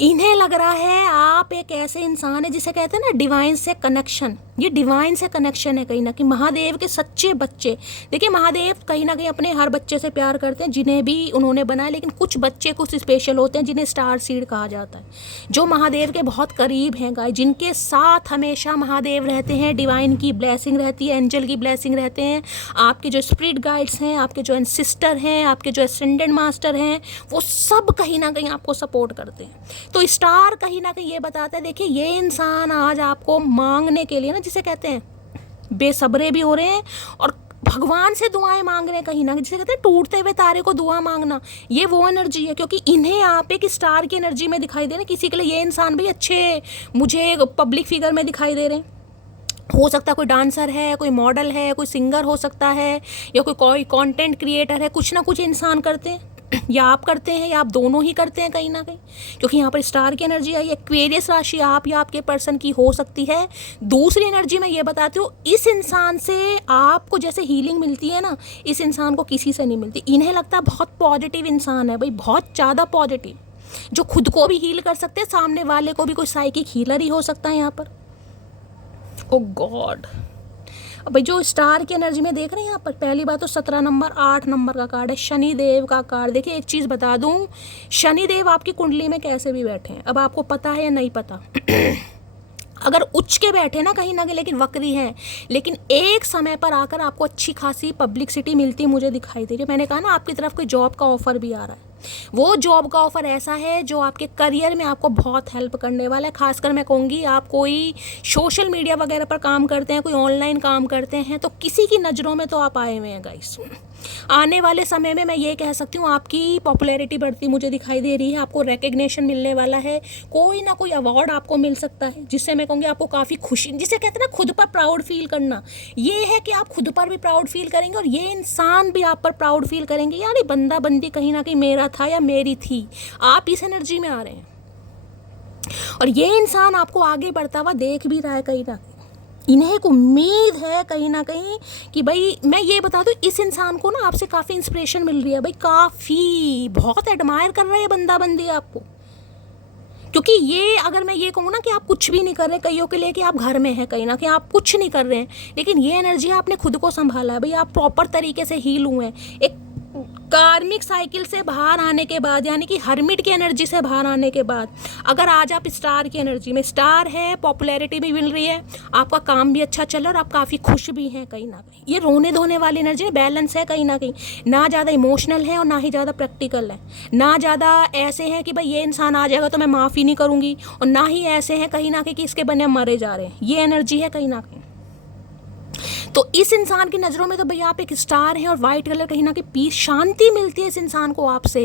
इन्हें लग रहा है आप एक ऐसे इंसान है जिसे कहते हैं ना डिवाइन से कनेक्शन। ये डिवाइन से कनेक्शन है कहीं ना कहीं। महादेव के सच्चे बच्चे। देखिए महादेव कहीं ना कहीं अपने हर बच्चे से प्यार करते हैं जिन्हें भी उन्होंने बनाया, लेकिन कुछ बच्चे कुछ स्पेशल होते हैं जिन्हें स्टार सीड कहा जाता है, जो महादेव के बहुत करीब हैं गाइस, जिनके साथ हमेशा महादेव रहते हैं। डिवाइन की ब्लेसिंग रहती है, एंजल की ब्लेसिंग रहते हैं। आपके जो स्पिरिट गाइड्स हैं, आपके जो एंसिस्टर हैं, आपके जो एसेंडेंट मास्टर हैं, वो सब कहीं ना कहीं आपको सपोर्ट करते हैं। तो स्टार कहीं ना कहीं ये बताता है, देखिए ये इंसान आज आपको मांगने के लिए ना, जिसे कहते हैं बेसब्रे भी हो रहे हैं और भगवान से दुआएं मांग रहे हैं कहीं ना कहीं, जिसे कहते हैं टूटते हुए तारे को दुआ मांगना। ये वो एनर्जी है, क्योंकि इन्हें आप एक स्टार की एनर्जी में दिखाई दे रहे हैं। किसी के लिए ये इंसान भी अच्छे मुझे पब्लिक फिगर में दिखाई दे रहे हैं। हो सकता है कोई डांसर है, कोई मॉडल है, कोई सिंगर हो सकता है, या कोई कंटेंट क्रिएटर है। कुछ ना कुछ इंसान करते हैं, या आप करते हैं या आप दोनों ही करते हैं कहीं ना कहीं, क्योंकि यहाँ पर स्टार की एनर्जी आई है। एक्वेरियस राशि आप या आपके पर्सन की हो सकती है। दूसरी एनर्जी मैं ये बताती हूँ, इस इंसान से आपको जैसे हीलिंग मिलती है ना, इस इंसान को किसी से नहीं मिलती। इन्हें लगता है बहुत पॉजिटिव इंसान है भाई, बहुत ज़्यादा पॉजिटिव, जो खुद को भी हील कर सकते हैं, सामने वाले को भी। कोई साइकिक हीलर ही हो सकता है यहाँ पर। ओ गॉड, भाई जो स्टार की एनर्जी में देख रहे हैं यहाँ पर, पहली बात तो 17 नंबर 8 नंबर का कार्ड है, शनिदेव का कार्ड। देखिए एक चीज़ बता दूँ, शनिदेव आपकी कुंडली में कैसे भी बैठे हैं, अब आपको पता है या नहीं पता। अगर उच्च के बैठे ना कहीं ना कहीं, लेकिन वक्री है, लेकिन एक समय पर आकर आपको अच्छी खासी पब्लिसिटी मिलती मुझे दिखाई दे रही है। मैंने कहा ना आपकी तरफ कोई जॉब का ऑफर भी आ रहा है। वो जॉब का ऑफर ऐसा है जो आपके करियर में आपको बहुत हेल्प करने वाला है। खासकर मैं कहूँगी, आप कोई सोशल मीडिया वगैरह पर काम करते हैं, कोई ऑनलाइन काम करते हैं, तो किसी की नज़रों में तो आप आए हुए हैं गाइस। आने वाले समय में मैं ये कह सकती हूँ आपकी पॉपुलैरिटी बढ़ती मुझे दिखाई दे रही है। आपको रिकग्निशन मिलने वाला है, कोई ना कोई अवार्ड आपको मिल सकता है, जिससे मैं कहूँगी आपको काफ़ी खुशी, जिसे कहते हैं ना खुद पर प्राउड फील करना, ये है कि आप खुद पर भी प्राउड फील करेंगे और ये इंसान भी आप पर प्राउड फील करेंगे। यार ये बंदा बंदी कहीं ना कहीं मेरा था या मेरी थी। आप इस एनर्जी में आ रहे हैं और ये इंसान आपको आगे बढ़ता हुआ देख भी रहा है कहीं ना कहीं। इन्हें एक उम्मीद है कहीं ना कहीं कि भाई मैं ये बता दूं, इस इंसान को ना आपसे काफ़ी इंस्पिरेशन मिल रही है भाई, काफ़ी बहुत एडमायर कर रहा है बंदा बंदी आपको। क्योंकि ये अगर मैं ये कहूँ ना कि आप कुछ भी नहीं कर रहे, कईयों के लिए कि आप घर में हैं कहीं ना कहीं आप कुछ नहीं कर रहे हैं, लेकिन ये एनर्जी आपने खुद को संभाला है भाई, आप प्रॉपर तरीके से हील हुए हैं। एक कार्मिक साइकिल से बाहर आने के बाद, यानी कि हर्मिट की एनर्जी से बाहर आने के बाद, अगर आज आप स्टार की एनर्जी में, स्टार है, पॉपुलैरिटी भी मिल रही है, आपका काम भी अच्छा चल रहा है और आप काफ़ी खुश भी हैं कहीं ना कहीं, ये रोने धोने वाली एनर्जी बैलेंस है कहीं ना कहीं, ना ज़्यादा इमोशनल है और ना ही ज़्यादा प्रैक्टिकल है, ना ज़्यादा ऐसे हैं कि भाई ये इंसान आ जाएगा तो मैं माफ़ी नहीं करूँगी, और ना ही ऐसे हैं कहीं ना कहीं कि इसके बने मरे जा रहे हैं, ये एनर्जी है कहीं ना कहीं। तो इस इंसान की नज़रों में तो भैया आप एक स्टार हैं, और वाइट कलर कहीं ना कहीं पीस, शांति मिलती है इस इंसान को आपसे,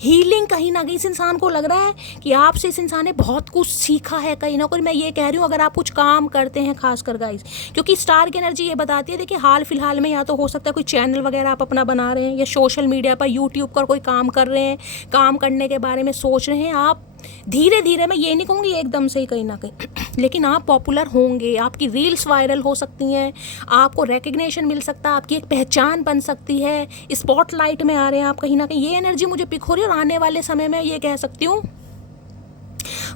हीलिंग कहीं ना कहीं इस इंसान को लग रहा है कि आपसे इस इंसान ने बहुत कुछ सीखा है कहीं ना कहीं। मैं ये कह रही हूँ अगर आप कुछ काम करते हैं खासकर गाइस, क्योंकि स्टार की एनर्जी ये बताती है, देखिए हाल फिलहाल में या तो हो सकता है कोई चैनल वगैरह आप अपना बना रहे हैं, या सोशल मीडिया पर यूट्यूब पर कोई काम कर रहे हैं, काम करने के बारे में सोच रहे हैं आप, धीरे धीरे, मैं ये नहीं कहूँगी एकदम से ही कहीं ना कहीं, लेकिन आप पॉपुलर होंगे, आपकी रील्स वायरल हो सकती हैं, आपको रिकग्निशन मिल सकता है, आपकी एक पहचान बन सकती है, स्पॉटलाइट में आ रहे हैं आप कहीं ना कहीं, ये एनर्जी मुझे पिक हो रही है। और आने वाले समय में ये कह सकती हूँ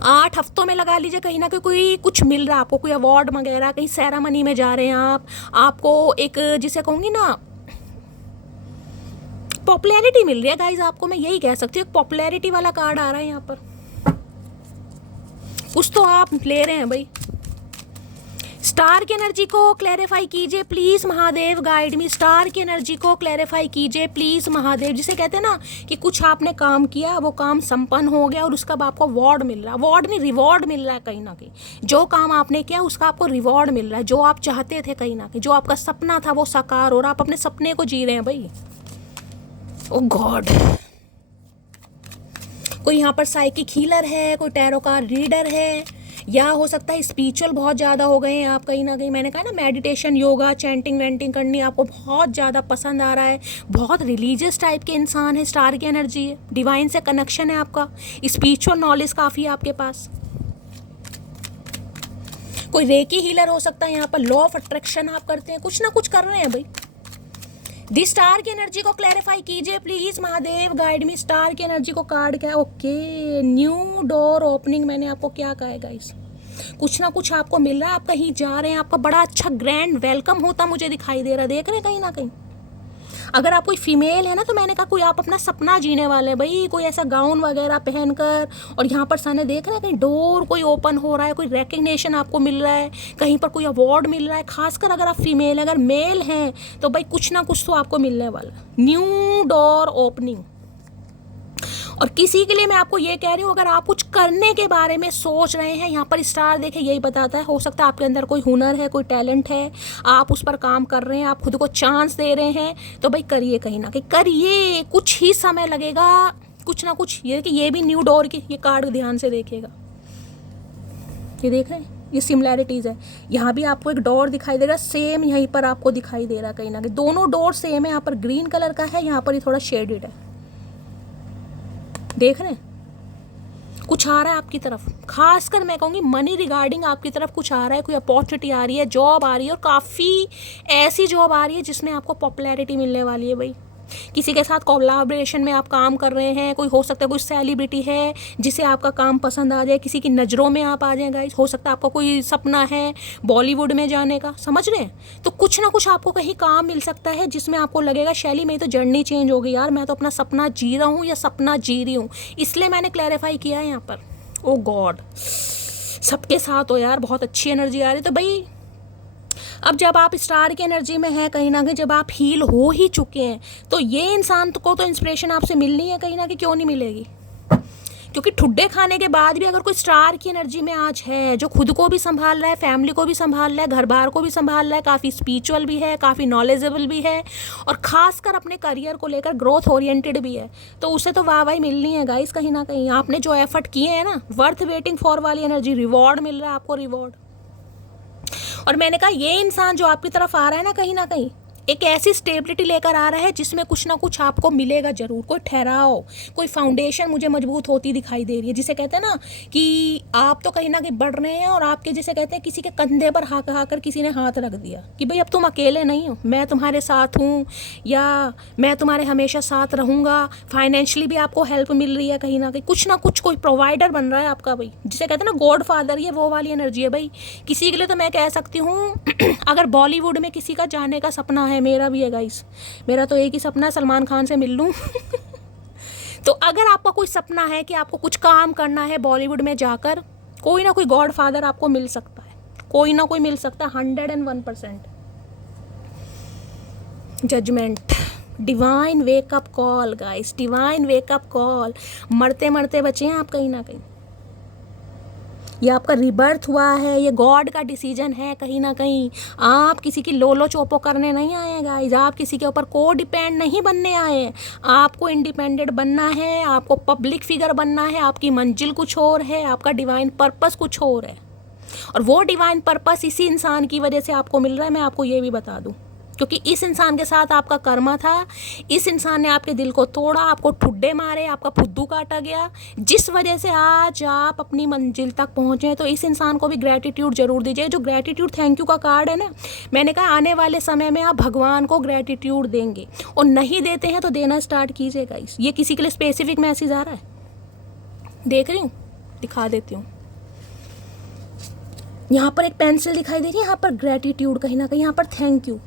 8 हफ्तों में लगा लीजिए कहीं ना कहीं कोई कुछ मिल रहा है आपको, कोई अवार्ड वगैरह, कहीं सेरेमनी में जा रहे हैं आप, आपको एक जिसे कहूँगी ना पॉपुलैरिटी मिल रही है गाइज आपको, मैं यही कह सकती हूँ, एक पॉपुलैरिटी वाला कार्ड आ रहा है यहाँ पर, कुछ तो आप ले रहे हैं भाई। स्टार की एनर्जी को क्लैरिफाई कीजिए please Mahadev, guide me, star की एनर्जी को क्लैरिफाई कीजिए प्लीज़ महादेव। जिसे कहते हैं ना कि कुछ आपने काम किया, वो काम संपन्न हो गया और उसका आपको अवार्ड मिल रहा है, अवार्ड नहीं रिवॉर्ड मिल रहा है कहीं ना कहीं, जो काम आपने किया उसका आपको रिवॉर्ड मिल रहा है, जो आप चाहते थे कहीं ना कहीं, जो आपका सपना था वो साकार हो रहा, आप अपने सपने को जी रहे हैं भाई। ओ गॉड, कोई यहाँ पर साइकिक हीलर है, कोई टैरो कार्ड रीडर है, या हो सकता है स्पिरिचुअल बहुत ज़्यादा हो गए हैं आप कहीं ना कहीं। मैंने कहा ना मेडिटेशन, योगा, चैंटिंग वेंटिंग करनी आपको बहुत ज़्यादा पसंद आ रहा है, बहुत रिलीजियस टाइप के इंसान है, स्टार की एनर्जी है, डिवाइन से कनेक्शन है आपका, स्पिरिचुअल नॉलेज काफ़ी है आपके पास। कोई रेकी हीलर हो सकता है यहाँ पर, लॉ ऑफ अट्रैक्शन आप करते हैं, कुछ ना कुछ कर रहे हैं भाई। दी स्टार की एनर्जी को क्लैरिफाई कीजिए please Mahadev, guide me, star की एनर्जी को कार्ड क्या है? ओके, न्यू डोर ओपनिंग, मैंने आपको क्या कहा है गाइस, कुछ ना कुछ आपको मिल रहा है, आप कहीं जा रहे हैं, आपका बड़ा अच्छा ग्रैंड वेलकम होता मुझे दिखाई दे रहा है, देख रहे हैं कहीं ना कहीं। अगर आप कोई फीमेल है ना, तो मैंने कहा कोई आप अपना सपना जीने वाले हैं भाई, कोई ऐसा गाउन वगैरह पहनकर, और यहाँ पर सामने देख रहे हैं कहीं डोर कोई ओपन हो रहा है, कोई रिकग्निशन आपको मिल रहा है, कहीं पर कोई अवार्ड मिल रहा है। खासकर अगर आप फीमेल हैं, अगर मेल हैं तो भाई कुछ ना कुछ तो आपको मिलने वाला, न्यू डोर ओपनिंग। और किसी के लिए मैं आपको ये कह रही हूँ, अगर आप कुछ करने के बारे में सोच रहे हैं, यहाँ पर स्टार देखे यही बताता है, हो सकता है आपके अंदर कोई हुनर है, कोई टैलेंट है, आप उस पर काम कर रहे हैं, आप खुद को चांस दे रहे हैं, तो भाई करिए, कहीं ना कहीं करिए, कुछ ही समय लगेगा, कुछ ना कुछ। ये कि ये भी न्यू डोर की, ये कार्ड ध्यान से देखिएगा, ये देख रहे हैं, ये सिमिलैरिटीज़ है, यहाँ भी आपको एक डोर दिखाई दे रहा है, सेम यहीं पर आपको दिखाई दे रहा है कहीं ना कहीं, दोनों डोर सेम है, यहाँ पर ग्रीन कलर का है, यहाँ पर ये थोड़ा शेडेड है, देख रहे हैं, कुछ आ रहा है आपकी तरफ, खासकर मैं कहूँगी मनी रिगार्डिंग आपकी तरफ कुछ आ रहा है, कोई अपॉर्चुनिटी आ रही है, जॉब आ रही है, और काफ़ी ऐसी जॉब आ रही है जिसमें आपको पॉपुलैरिटी मिलने वाली है भाई। किसी के साथ कोलैबोरेशन में आप काम कर रहे हैं, कोई हो सकता है कोई सेलिब्रिटी है जिसे आपका काम पसंद आ जाए, किसी की नज़रों में आप आ जाएं गाइस, हो सकता है आपका कोई सपना है बॉलीवुड में जाने का, समझ रहे हैं, तो कुछ ना कुछ आपको कहीं काम मिल सकता है जिसमें आपको लगेगा शैली मेरी तो जर्नी चेंज हो गई यार, मैं तो अपना सपना जी रहा हूँ या सपना जी रही हूँ, इसलिए मैंने क्लैरिफाई किया है यहाँ पर। ओ गॉड, सबके साथ हो यार, बहुत अच्छी एनर्जी आ रही है। तो भाई अब जब आप स्टार की एनर्जी में हैं कहीं ना कहीं, जब आप हील हो ही चुके हैं, तो ये इंसान को तो इंस्पिरेशन आपसे मिलनी है कहीं ना कहीं, क्यों नहीं मिलेगी, क्योंकि ठुड्डे खाने के बाद भी अगर कोई स्टार की एनर्जी में आज है, जो खुद को भी संभाल रहा है, फैमिली को भी संभाल रहा है, घर बार को भी संभाल रहा है, काफ़ी स्पिरिचुअल भी है, काफ़ी नॉलेजेबल भी है, और खासकर अपने करियर को लेकर ग्रोथ ओरिएंटेड भी है, तो उसे तो वाह वाही मिलनी है गाइस कहीं ना कहीं। आपने जो एफर्ट किए हैं ना, वर्थ वेटिंग फॉर वाली एनर्जी, रिवॉर्ड मिल रहा है आपको, रिवॉर्ड। और मैंने कहा ये इंसान जो आपकी तरफ आ रहा है ना कहीं, एक ऐसी स्टेबिलिटी लेकर आ रहा है जिसमें कुछ ना कुछ आपको मिलेगा जरूर। कोई ठहराव, कोई फाउंडेशन मुझे मजबूत होती दिखाई दे रही है, जिसे कहते हैं ना कि आप तो कहीं ना कहीं बढ़ रहे हैं और आपके जिसे कहते हैं किसी के कंधे पर हाथ कर किसी ने हाथ रख दिया कि भाई अब तुम अकेले नहीं हो, मैं तुम्हारे साथ हूँ या मैं तुम्हारे हमेशा साथ रहूँगा। फाइनेंशियली भी आपको हेल्प मिल रही है, कहीं ना कहीं कुछ ना कुछ कोई प्रोवाइडर बन रहा है आपका भाई, जिसे कहते हैं ना गॉड फादर। ये वो वाली एनर्जी है भाई। किसी के लिए तो मैं कह सकती हूँ अगर बॉलीवुड में किसी का जाने का सपना है, मेरा भी है गाइस, मेरा तो एक ही सपना है, सलमान खान से मिल लूँ तो अगर आपका कोई सपना है कि आपको कुछ काम करना है बॉलीवुड में जाकर, कोई ना कोई गॉड फादर आपको मिल सकता है, कोई ना कोई मिल सकता है। 101% judgment, divine wake up call guys, divine wake up call. मरते मरते बचे हैं आप कहीं ना कहीं। ये आपका रिबर्थ हुआ है, ये गॉड का डिसीजन है कहीं ना कहीं। आप किसी की लोलो चोपो करने नहीं आए हैं गाइज, आप किसी के ऊपर को डिपेंड नहीं बनने आए हैं। आपको इंडिपेंडेंट बनना है, आपको पब्लिक फिगर बनना है। आपकी मंजिल कुछ और है, आपका डिवाइन पर्पस कुछ और है, और वो डिवाइन पर्पस इसी इंसान की वजह से आपको मिल रहा है। मैं आपको ये भी बता दूं, क्योंकि इस इंसान के साथ आपका कर्मा था, इस इंसान ने आपके दिल को तोड़ा, आपको ठुड्डे मारे, आपका फुद्दू काटा गया, जिस वजह से आज आप अपनी मंजिल तक पहुंचे। तो इस इंसान को भी ग्रेटिट्यूड जरूर दीजिए। जो ग्रेटिट्यूड थैंक यू का कार्ड है ना, मैंने कहा आने वाले समय में आप भगवान को ग्रेटिट्यूड देंगे, और नहीं देते हैं तो देना स्टार्ट कीजिएगा। ये किसी के लिए स्पेसिफिक मैसेज आ रहा है, देख रही हूँ, दिखा देती हूँ। यहाँ पर एक पेंसिल दिखाई दे रही है, यहाँ पर ग्रेटिट्यूड कहीं ना कहीं, यहाँ पर थैंक यू,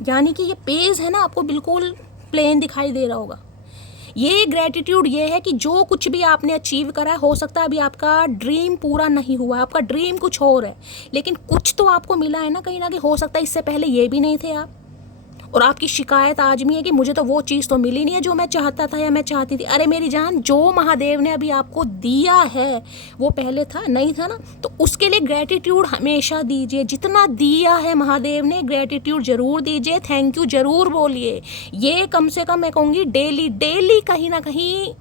यानी कि ये पेज है ना आपको बिल्कुल प्लेन दिखाई दे रहा होगा। ये ग्रेटिट्यूड ये है कि जो कुछ भी आपने अचीव करा है, हो सकता है अभी आपका ड्रीम पूरा नहीं हुआ, आपका ड्रीम कुछ और है, लेकिन कुछ तो आपको मिला है ना कहीं ना कहीं। हो सकता है इससे पहले ये भी नहीं थे आप, और आपकी शिकायत आज भी है कि मुझे तो वो चीज़ तो मिली नहीं है जो मैं चाहता था या मैं चाहती थी। अरे मेरी जान, जो महादेव ने अभी आपको दिया है वो पहले था नहीं था ना, तो उसके लिए ग्रेटिट्यूड हमेशा दीजिए। जितना दिया है महादेव ने, ग्रेटिट्यूड जरूर दीजिए, थैंक यू जरूर बोलिए। ये कम से कम मैं कहूँगी डेली डेली कहीं ना कहीं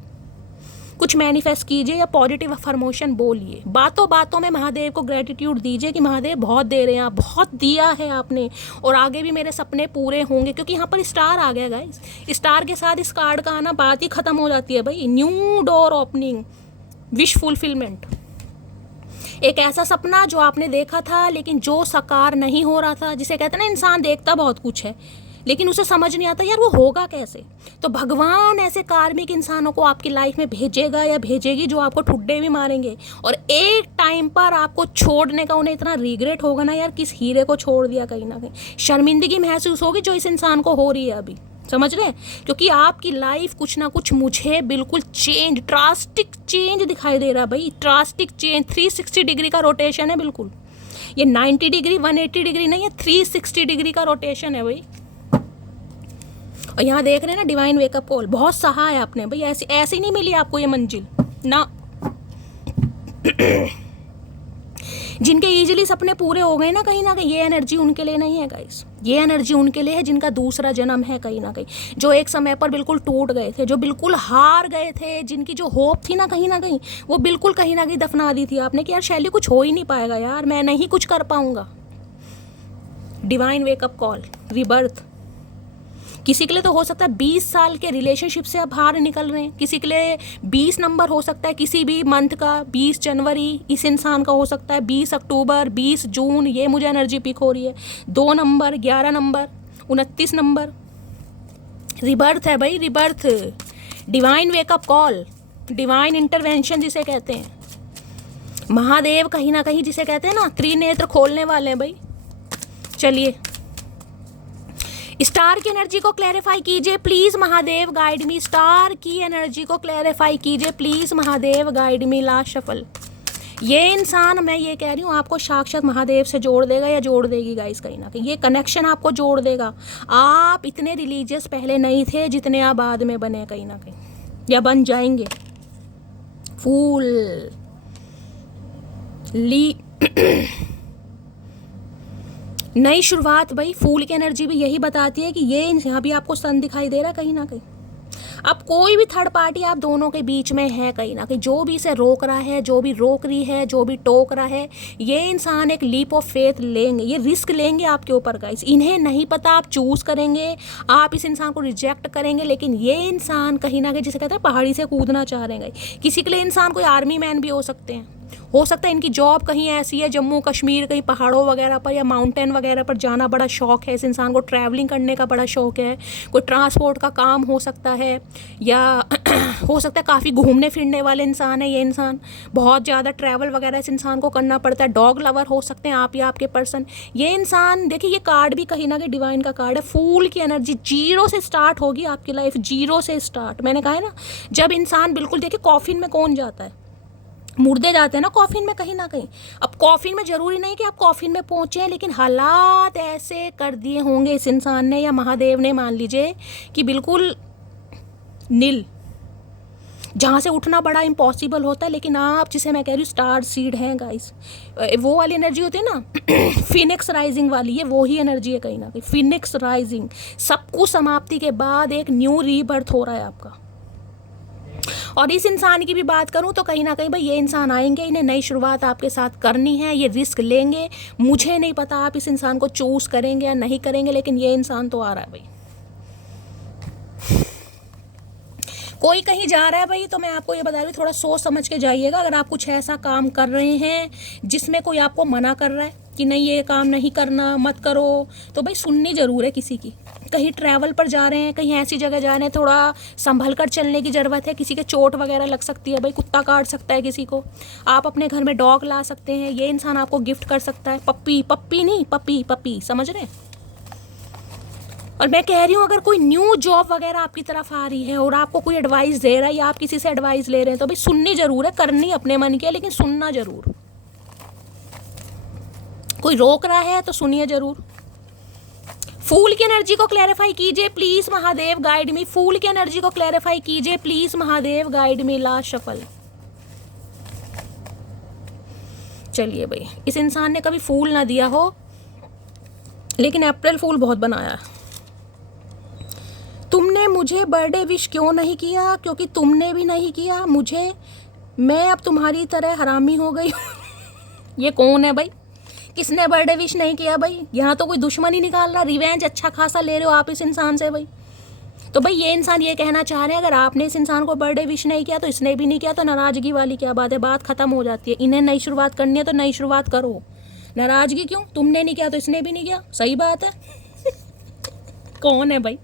कुछ मैनिफेस्ट कीजिए या पॉजिटिव अफर्मेशन बोलिए। बातों बातों में महादेव को ग्रेटिट्यूड दीजिए कि महादेव बहुत दे रहे हैं आप, बहुत दिया है आपने, और आगे भी मेरे सपने पूरे होंगे। क्योंकि यहाँ पर स्टार आ गया गाइस, स्टार के साथ इस कार्ड का आना बात ही खत्म हो जाती है भाई। New door opening, wish fulfilment. एक ऐसा सपना जो आपने देखा था लेकिन जो साकार नहीं हो रहा था, जिसे कहते हैं ना इंसान देखता बहुत कुछ है लेकिन उसे समझ नहीं आता यार वो होगा कैसे। तो भगवान ऐसे कार्मिक इंसानों को आपकी लाइफ में भेजेगा या भेजेगी जो आपको ठुड्डे भी मारेंगे, और एक टाइम पर आपको छोड़ने का उन्हें इतना रिग्रेट होगा ना यार, किस हीरे को छोड़ दिया। कहीं ना कहीं शर्मिंदगी महसूस होगी जो इस इंसान को हो रही है अभी, समझ रहे हैं? क्योंकि आपकी लाइफ कुछ ना कुछ मुझे बिल्कुल चेंज, ड्रास्टिक चेंज दिखाई दे रहा है भाई। ड्रास्टिक चेंज, 360 डिग्री का रोटेशन है बिल्कुल। ये 90 डिग्री 180 डिग्री नहीं है, 360 डिग्री का रोटेशन है भाई। और यहाँ देख रहे हैं ना डिवाइन वेकअप कॉल, बहुत सहा है आपने भाई। ऐसी ऐसी नहीं मिली आपको ये मंजिल ना। जिनके इजीली सपने पूरे हो गए ना कहीं ना कहीं, ये एनर्जी उनके लिए नहीं है गाइस। ये एनर्जी उनके लिए है जिनका दूसरा जन्म है कहीं ना कहीं, जो एक समय पर बिल्कुल टूट गए थे, जो बिल्कुल हार गए थे, जिनकी जो होप थी ना कहीं वो बिल्कुल कहीं ना कहीं दफना दी थी आपने कि यार शैली कुछ हो ही नहीं पाएगा यार, मैं नहीं कुछ कर पाऊंगा। Divine wake up call, rebirth. किसी के लिए तो हो सकता है 20 साल के रिलेशनशिप से अब बाहर निकल रहे हैं, किसी के लिए 20 नंबर हो सकता है किसी भी मंथ का, 20 जनवरी इस इंसान का हो सकता है, 20 अक्टूबर, 20 जून, ये मुझे एनर्जी पिक हो रही है। 2 नंबर, 11 नंबर, 29 नंबर, रिबर्थ है भाई, rebirth. Divine wake up call, divine intervention जिसे कहते हैं, महादेव कहीं ना कहीं जिसे कहते हैं ना त्रिनेत्र खोलने वाले हैं भाई। चलिए स्टार की एनर्जी को क्लैरिफाई कीजिए please, Mahadev guide me. Star की एनर्जी को क्लैरिफाई कीजिए please, Mahadev guide me. Last shuffle. ये इंसान, मैं ये कह रही हूँ, आपको साक्षात महादेव से जोड़ देगा या जोड़ देगी गाइस कहीं ना कहीं। ये कनेक्शन आपको जोड़ देगा। आप इतने रिलीजियस पहले नहीं थे जितने आप बाद में बने कहीं ना कहीं, या बन जाएंगे। फूल ली नई शुरुआत भाई। फूल की एनर्जी भी यही बताती है कि ये यहाँ भी आपको सन दिखाई दे रहा है कहीं ना कहीं। अब कोई भी थर्ड पार्टी आप दोनों के बीच में है कहीं ना कहीं, जो भी इसे रोक रहा है, जो भी रोक रही है, जो भी टोक रहा है, ये इंसान एक लीप ऑफ फेथ लेंगे, ये रिस्क लेंगे आपके ऊपर गाइस। इन्हें नहीं पता, आप चूज़ करेंगे, आप इस इंसान को रिजेक्ट करेंगे, लेकिन ये इंसान कहीं ना कहीं जिसे कहते हैं पहाड़ी से कूदना चाह रहे हैं। किसी के लिए इंसान कोई आर्मी मैन भी हो सकते हैं, हो सकता है इनकी जॉब कहीं ऐसी है जम्मू कश्मीर, कहीं पहाड़ों वगैरह पर या माउंटेन वगैरह पर जाना बड़ा शौक है इस इंसान को, ट्रैवलिंग करने का बड़ा शौक है, कोई ट्रांसपोर्ट का काम हो सकता है, या हो सकता है काफ़ी घूमने फिरने वाले इंसान है ये इंसान, बहुत ज़्यादा ट्रैवल वगैरह इस इंसान को करना पड़ता है, डॉग लवर हो सकते हैं आप या आपके पर्सन। ये इंसान देखिए, ये कार्ड भी कहीं ना कहीं डिवाइन का कार्ड है, फूल की एनर्जी, जीरो से स्टार्ट होगी आपकी लाइफ, जीरो से स्टार्ट। मैंने कहा है ना, जब इंसान बिल्कुल देखिए कॉफिन में कौन जाता है, मुर्दे जाते हैं ना कॉफिन में कहीं ना कहीं। अब कॉफिन में ज़रूरी नहीं कि आप कॉफिन में पहुँचे, लेकिन हालात ऐसे कर दिए होंगे इस इंसान ने या महादेव ने, मान लीजिए कि बिल्कुल नील, जहाँ से उठना बड़ा इम्पॉसिबल होता है। लेकिन आप, जिसे मैं कह रही हूँ स्टार सीड हैं गाइस, वो वाली एनर्जी होती है ना फिनिक्स राइजिंग वाली, ये वो ही एनर्जी है कहीं ना कहीं, फिनिक्स राइजिंग। सब कुछ समाप्ति के बाद एक न्यू रीबर्थ हो रहा है आपका। और इस इंसान की भी बात करूं तो कहीं ना कहीं भाई ये इंसान आएंगे, इन्हें नई शुरुआत आपके साथ करनी है, ये रिस्क लेंगे। मुझे नहीं पता आप इस इंसान को चूज़ करेंगे या नहीं करेंगे, लेकिन ये इंसान तो आ रहा है भाई। कोई कहीं जा रहा है भाई, तो मैं आपको ये बता रही हूँ, थोड़ा सोच समझ के जाइएगा। अगर आप कुछ ऐसा काम कर रहे हैं जिसमें कोई आपको मना कर रहा है कि नहीं ये काम नहीं करना, मत करो, तो भाई सुननी ज़रूर है किसी की। कहीं ट्रैवल पर जा रहे हैं, कहीं ऐसी जगह जा रहे हैं, थोड़ा संभल कर चलने की ज़रूरत है। किसी के चोट वगैरह लग सकती है भाई, कुत्ता काट सकता है किसी को, आप अपने घर में डॉग ला सकते हैं, ये इंसान आपको गिफ्ट कर सकता है, पप्पी, पप्पी नहीं पपी, पपी, समझ रहे हैं। और मैं कह रही हूँ, अगर कोई न्यू जॉब वगैरह आपकी तरफ आ रही है और आपको कोई एडवाइस दे रहा है या आप किसी से एडवाइस ले रहे हैं, तो भाई सुननी ज़रूर है, करनी अपने मन की है, लेकिन सुनना ज़रूर। कोई रोक रहा है तो सुनिए ज़रूर। फूल की एनर्जी को क्लैरिफाई कीजिए प्लीज़, महादेव गाइड मी। फूल की एनर्जी को क्लैरिफाई कीजिए please, Mahadev guide me. Last shuffle. चलिए भाई, इस इंसान ने कभी फूल ना दिया हो, लेकिन अप्रैल फूल बहुत बनाया। तुमने मुझे बर्थडे विश क्यों नहीं किया? क्योंकि तुमने भी नहीं किया मुझे, मैं अब तुम्हारी तरह हरामी हो गई ये कौन है भाई? किसने बर्थडे विश नहीं किया भाई? यहाँ तो कोई दुश्मन ही निकाल रहा, रिवेंज अच्छा खासा ले रहे हो आप इस इंसान से भाई। तो भाई ये इंसान ये कहना चाह रहे हैं, अगर आपने इस इंसान को बर्थडे विश नहीं किया तो इसने भी नहीं किया, तो नाराज़गी वाली क्या बात है? बात ख़त्म हो जाती है। इन्हें नई शुरुआत करनी है तो नई शुरुआत करो, नाराज़गी क्यों? तुमने नहीं किया तो इसने भी नहीं किया, सही बात है कौन है भाई?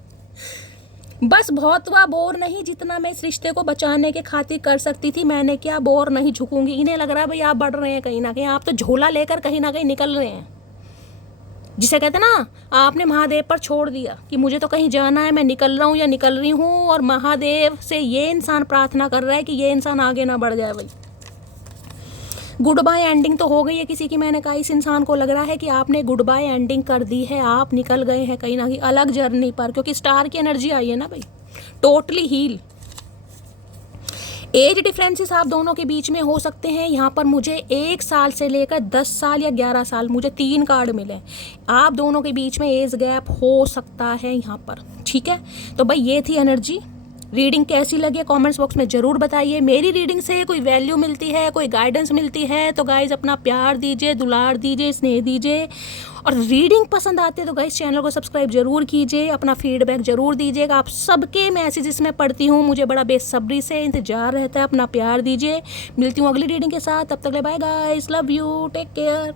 बस बहुत हुआ, बोर नहीं, जितना मैं इस रिश्ते को बचाने के खातिर कर सकती थी मैंने किया, बोर नहीं, झुकूंगी। इन्हें लग रहा है भाई आप बढ़ रहे हैं कहीं ना कहीं, आप तो झोला लेकर कहीं ना कहीं निकल रहे हैं, जिसे कहते हैं ना, आपने महादेव पर छोड़ दिया कि मुझे तो कहीं जाना है, मैं निकल रहा हूँ या निकल रही हूँ, और महादेव से ये इंसान प्रार्थना कर रहा है कि ये इंसान आगे ना बढ़ जाए भाई। गुड बाय एंडिंग तो हो गई है किसी की। मैंने कहा इस इंसान को लग रहा है कि आपने गुड बाय एंडिंग कर दी है, आप निकल गए हैं कहीं ना कहीं अलग जर्नी पर, क्योंकि स्टार की एनर्जी आई है ना भाई, टोटली हील। एज डिफरेंसेस आप दोनों के बीच में हो सकते हैं। यहाँ पर मुझे 1 साल से लेकर 10 साल या 11 साल, मुझे 3 कार्ड मिले। आप दोनों के बीच में एज गैप हो सकता है यहाँ पर, ठीक है। तो भाई ये थी एनर्जी। रीडिंग कैसी लगी कमेंट्स बॉक्स में ज़रूर बताइए। मेरी रीडिंग से कोई वैल्यू मिलती है, कोई गाइडेंस मिलती है तो गाइज अपना प्यार दीजिए, दुलार दीजिए, स्नेह दीजिए। और रीडिंग पसंद आते तो गाइज चैनल को सब्सक्राइब जरूर कीजिए, अपना फीडबैक जरूर दीजिएगा। आप सबके मैसेजेस में पढ़ती हूँ, मुझे बड़ा बेसब्री से इंतजार रहता है। अपना प्यार दीजिए। मिलती हूँ अगली रीडिंग के साथ, तब तक ले bye guys, love you, take care.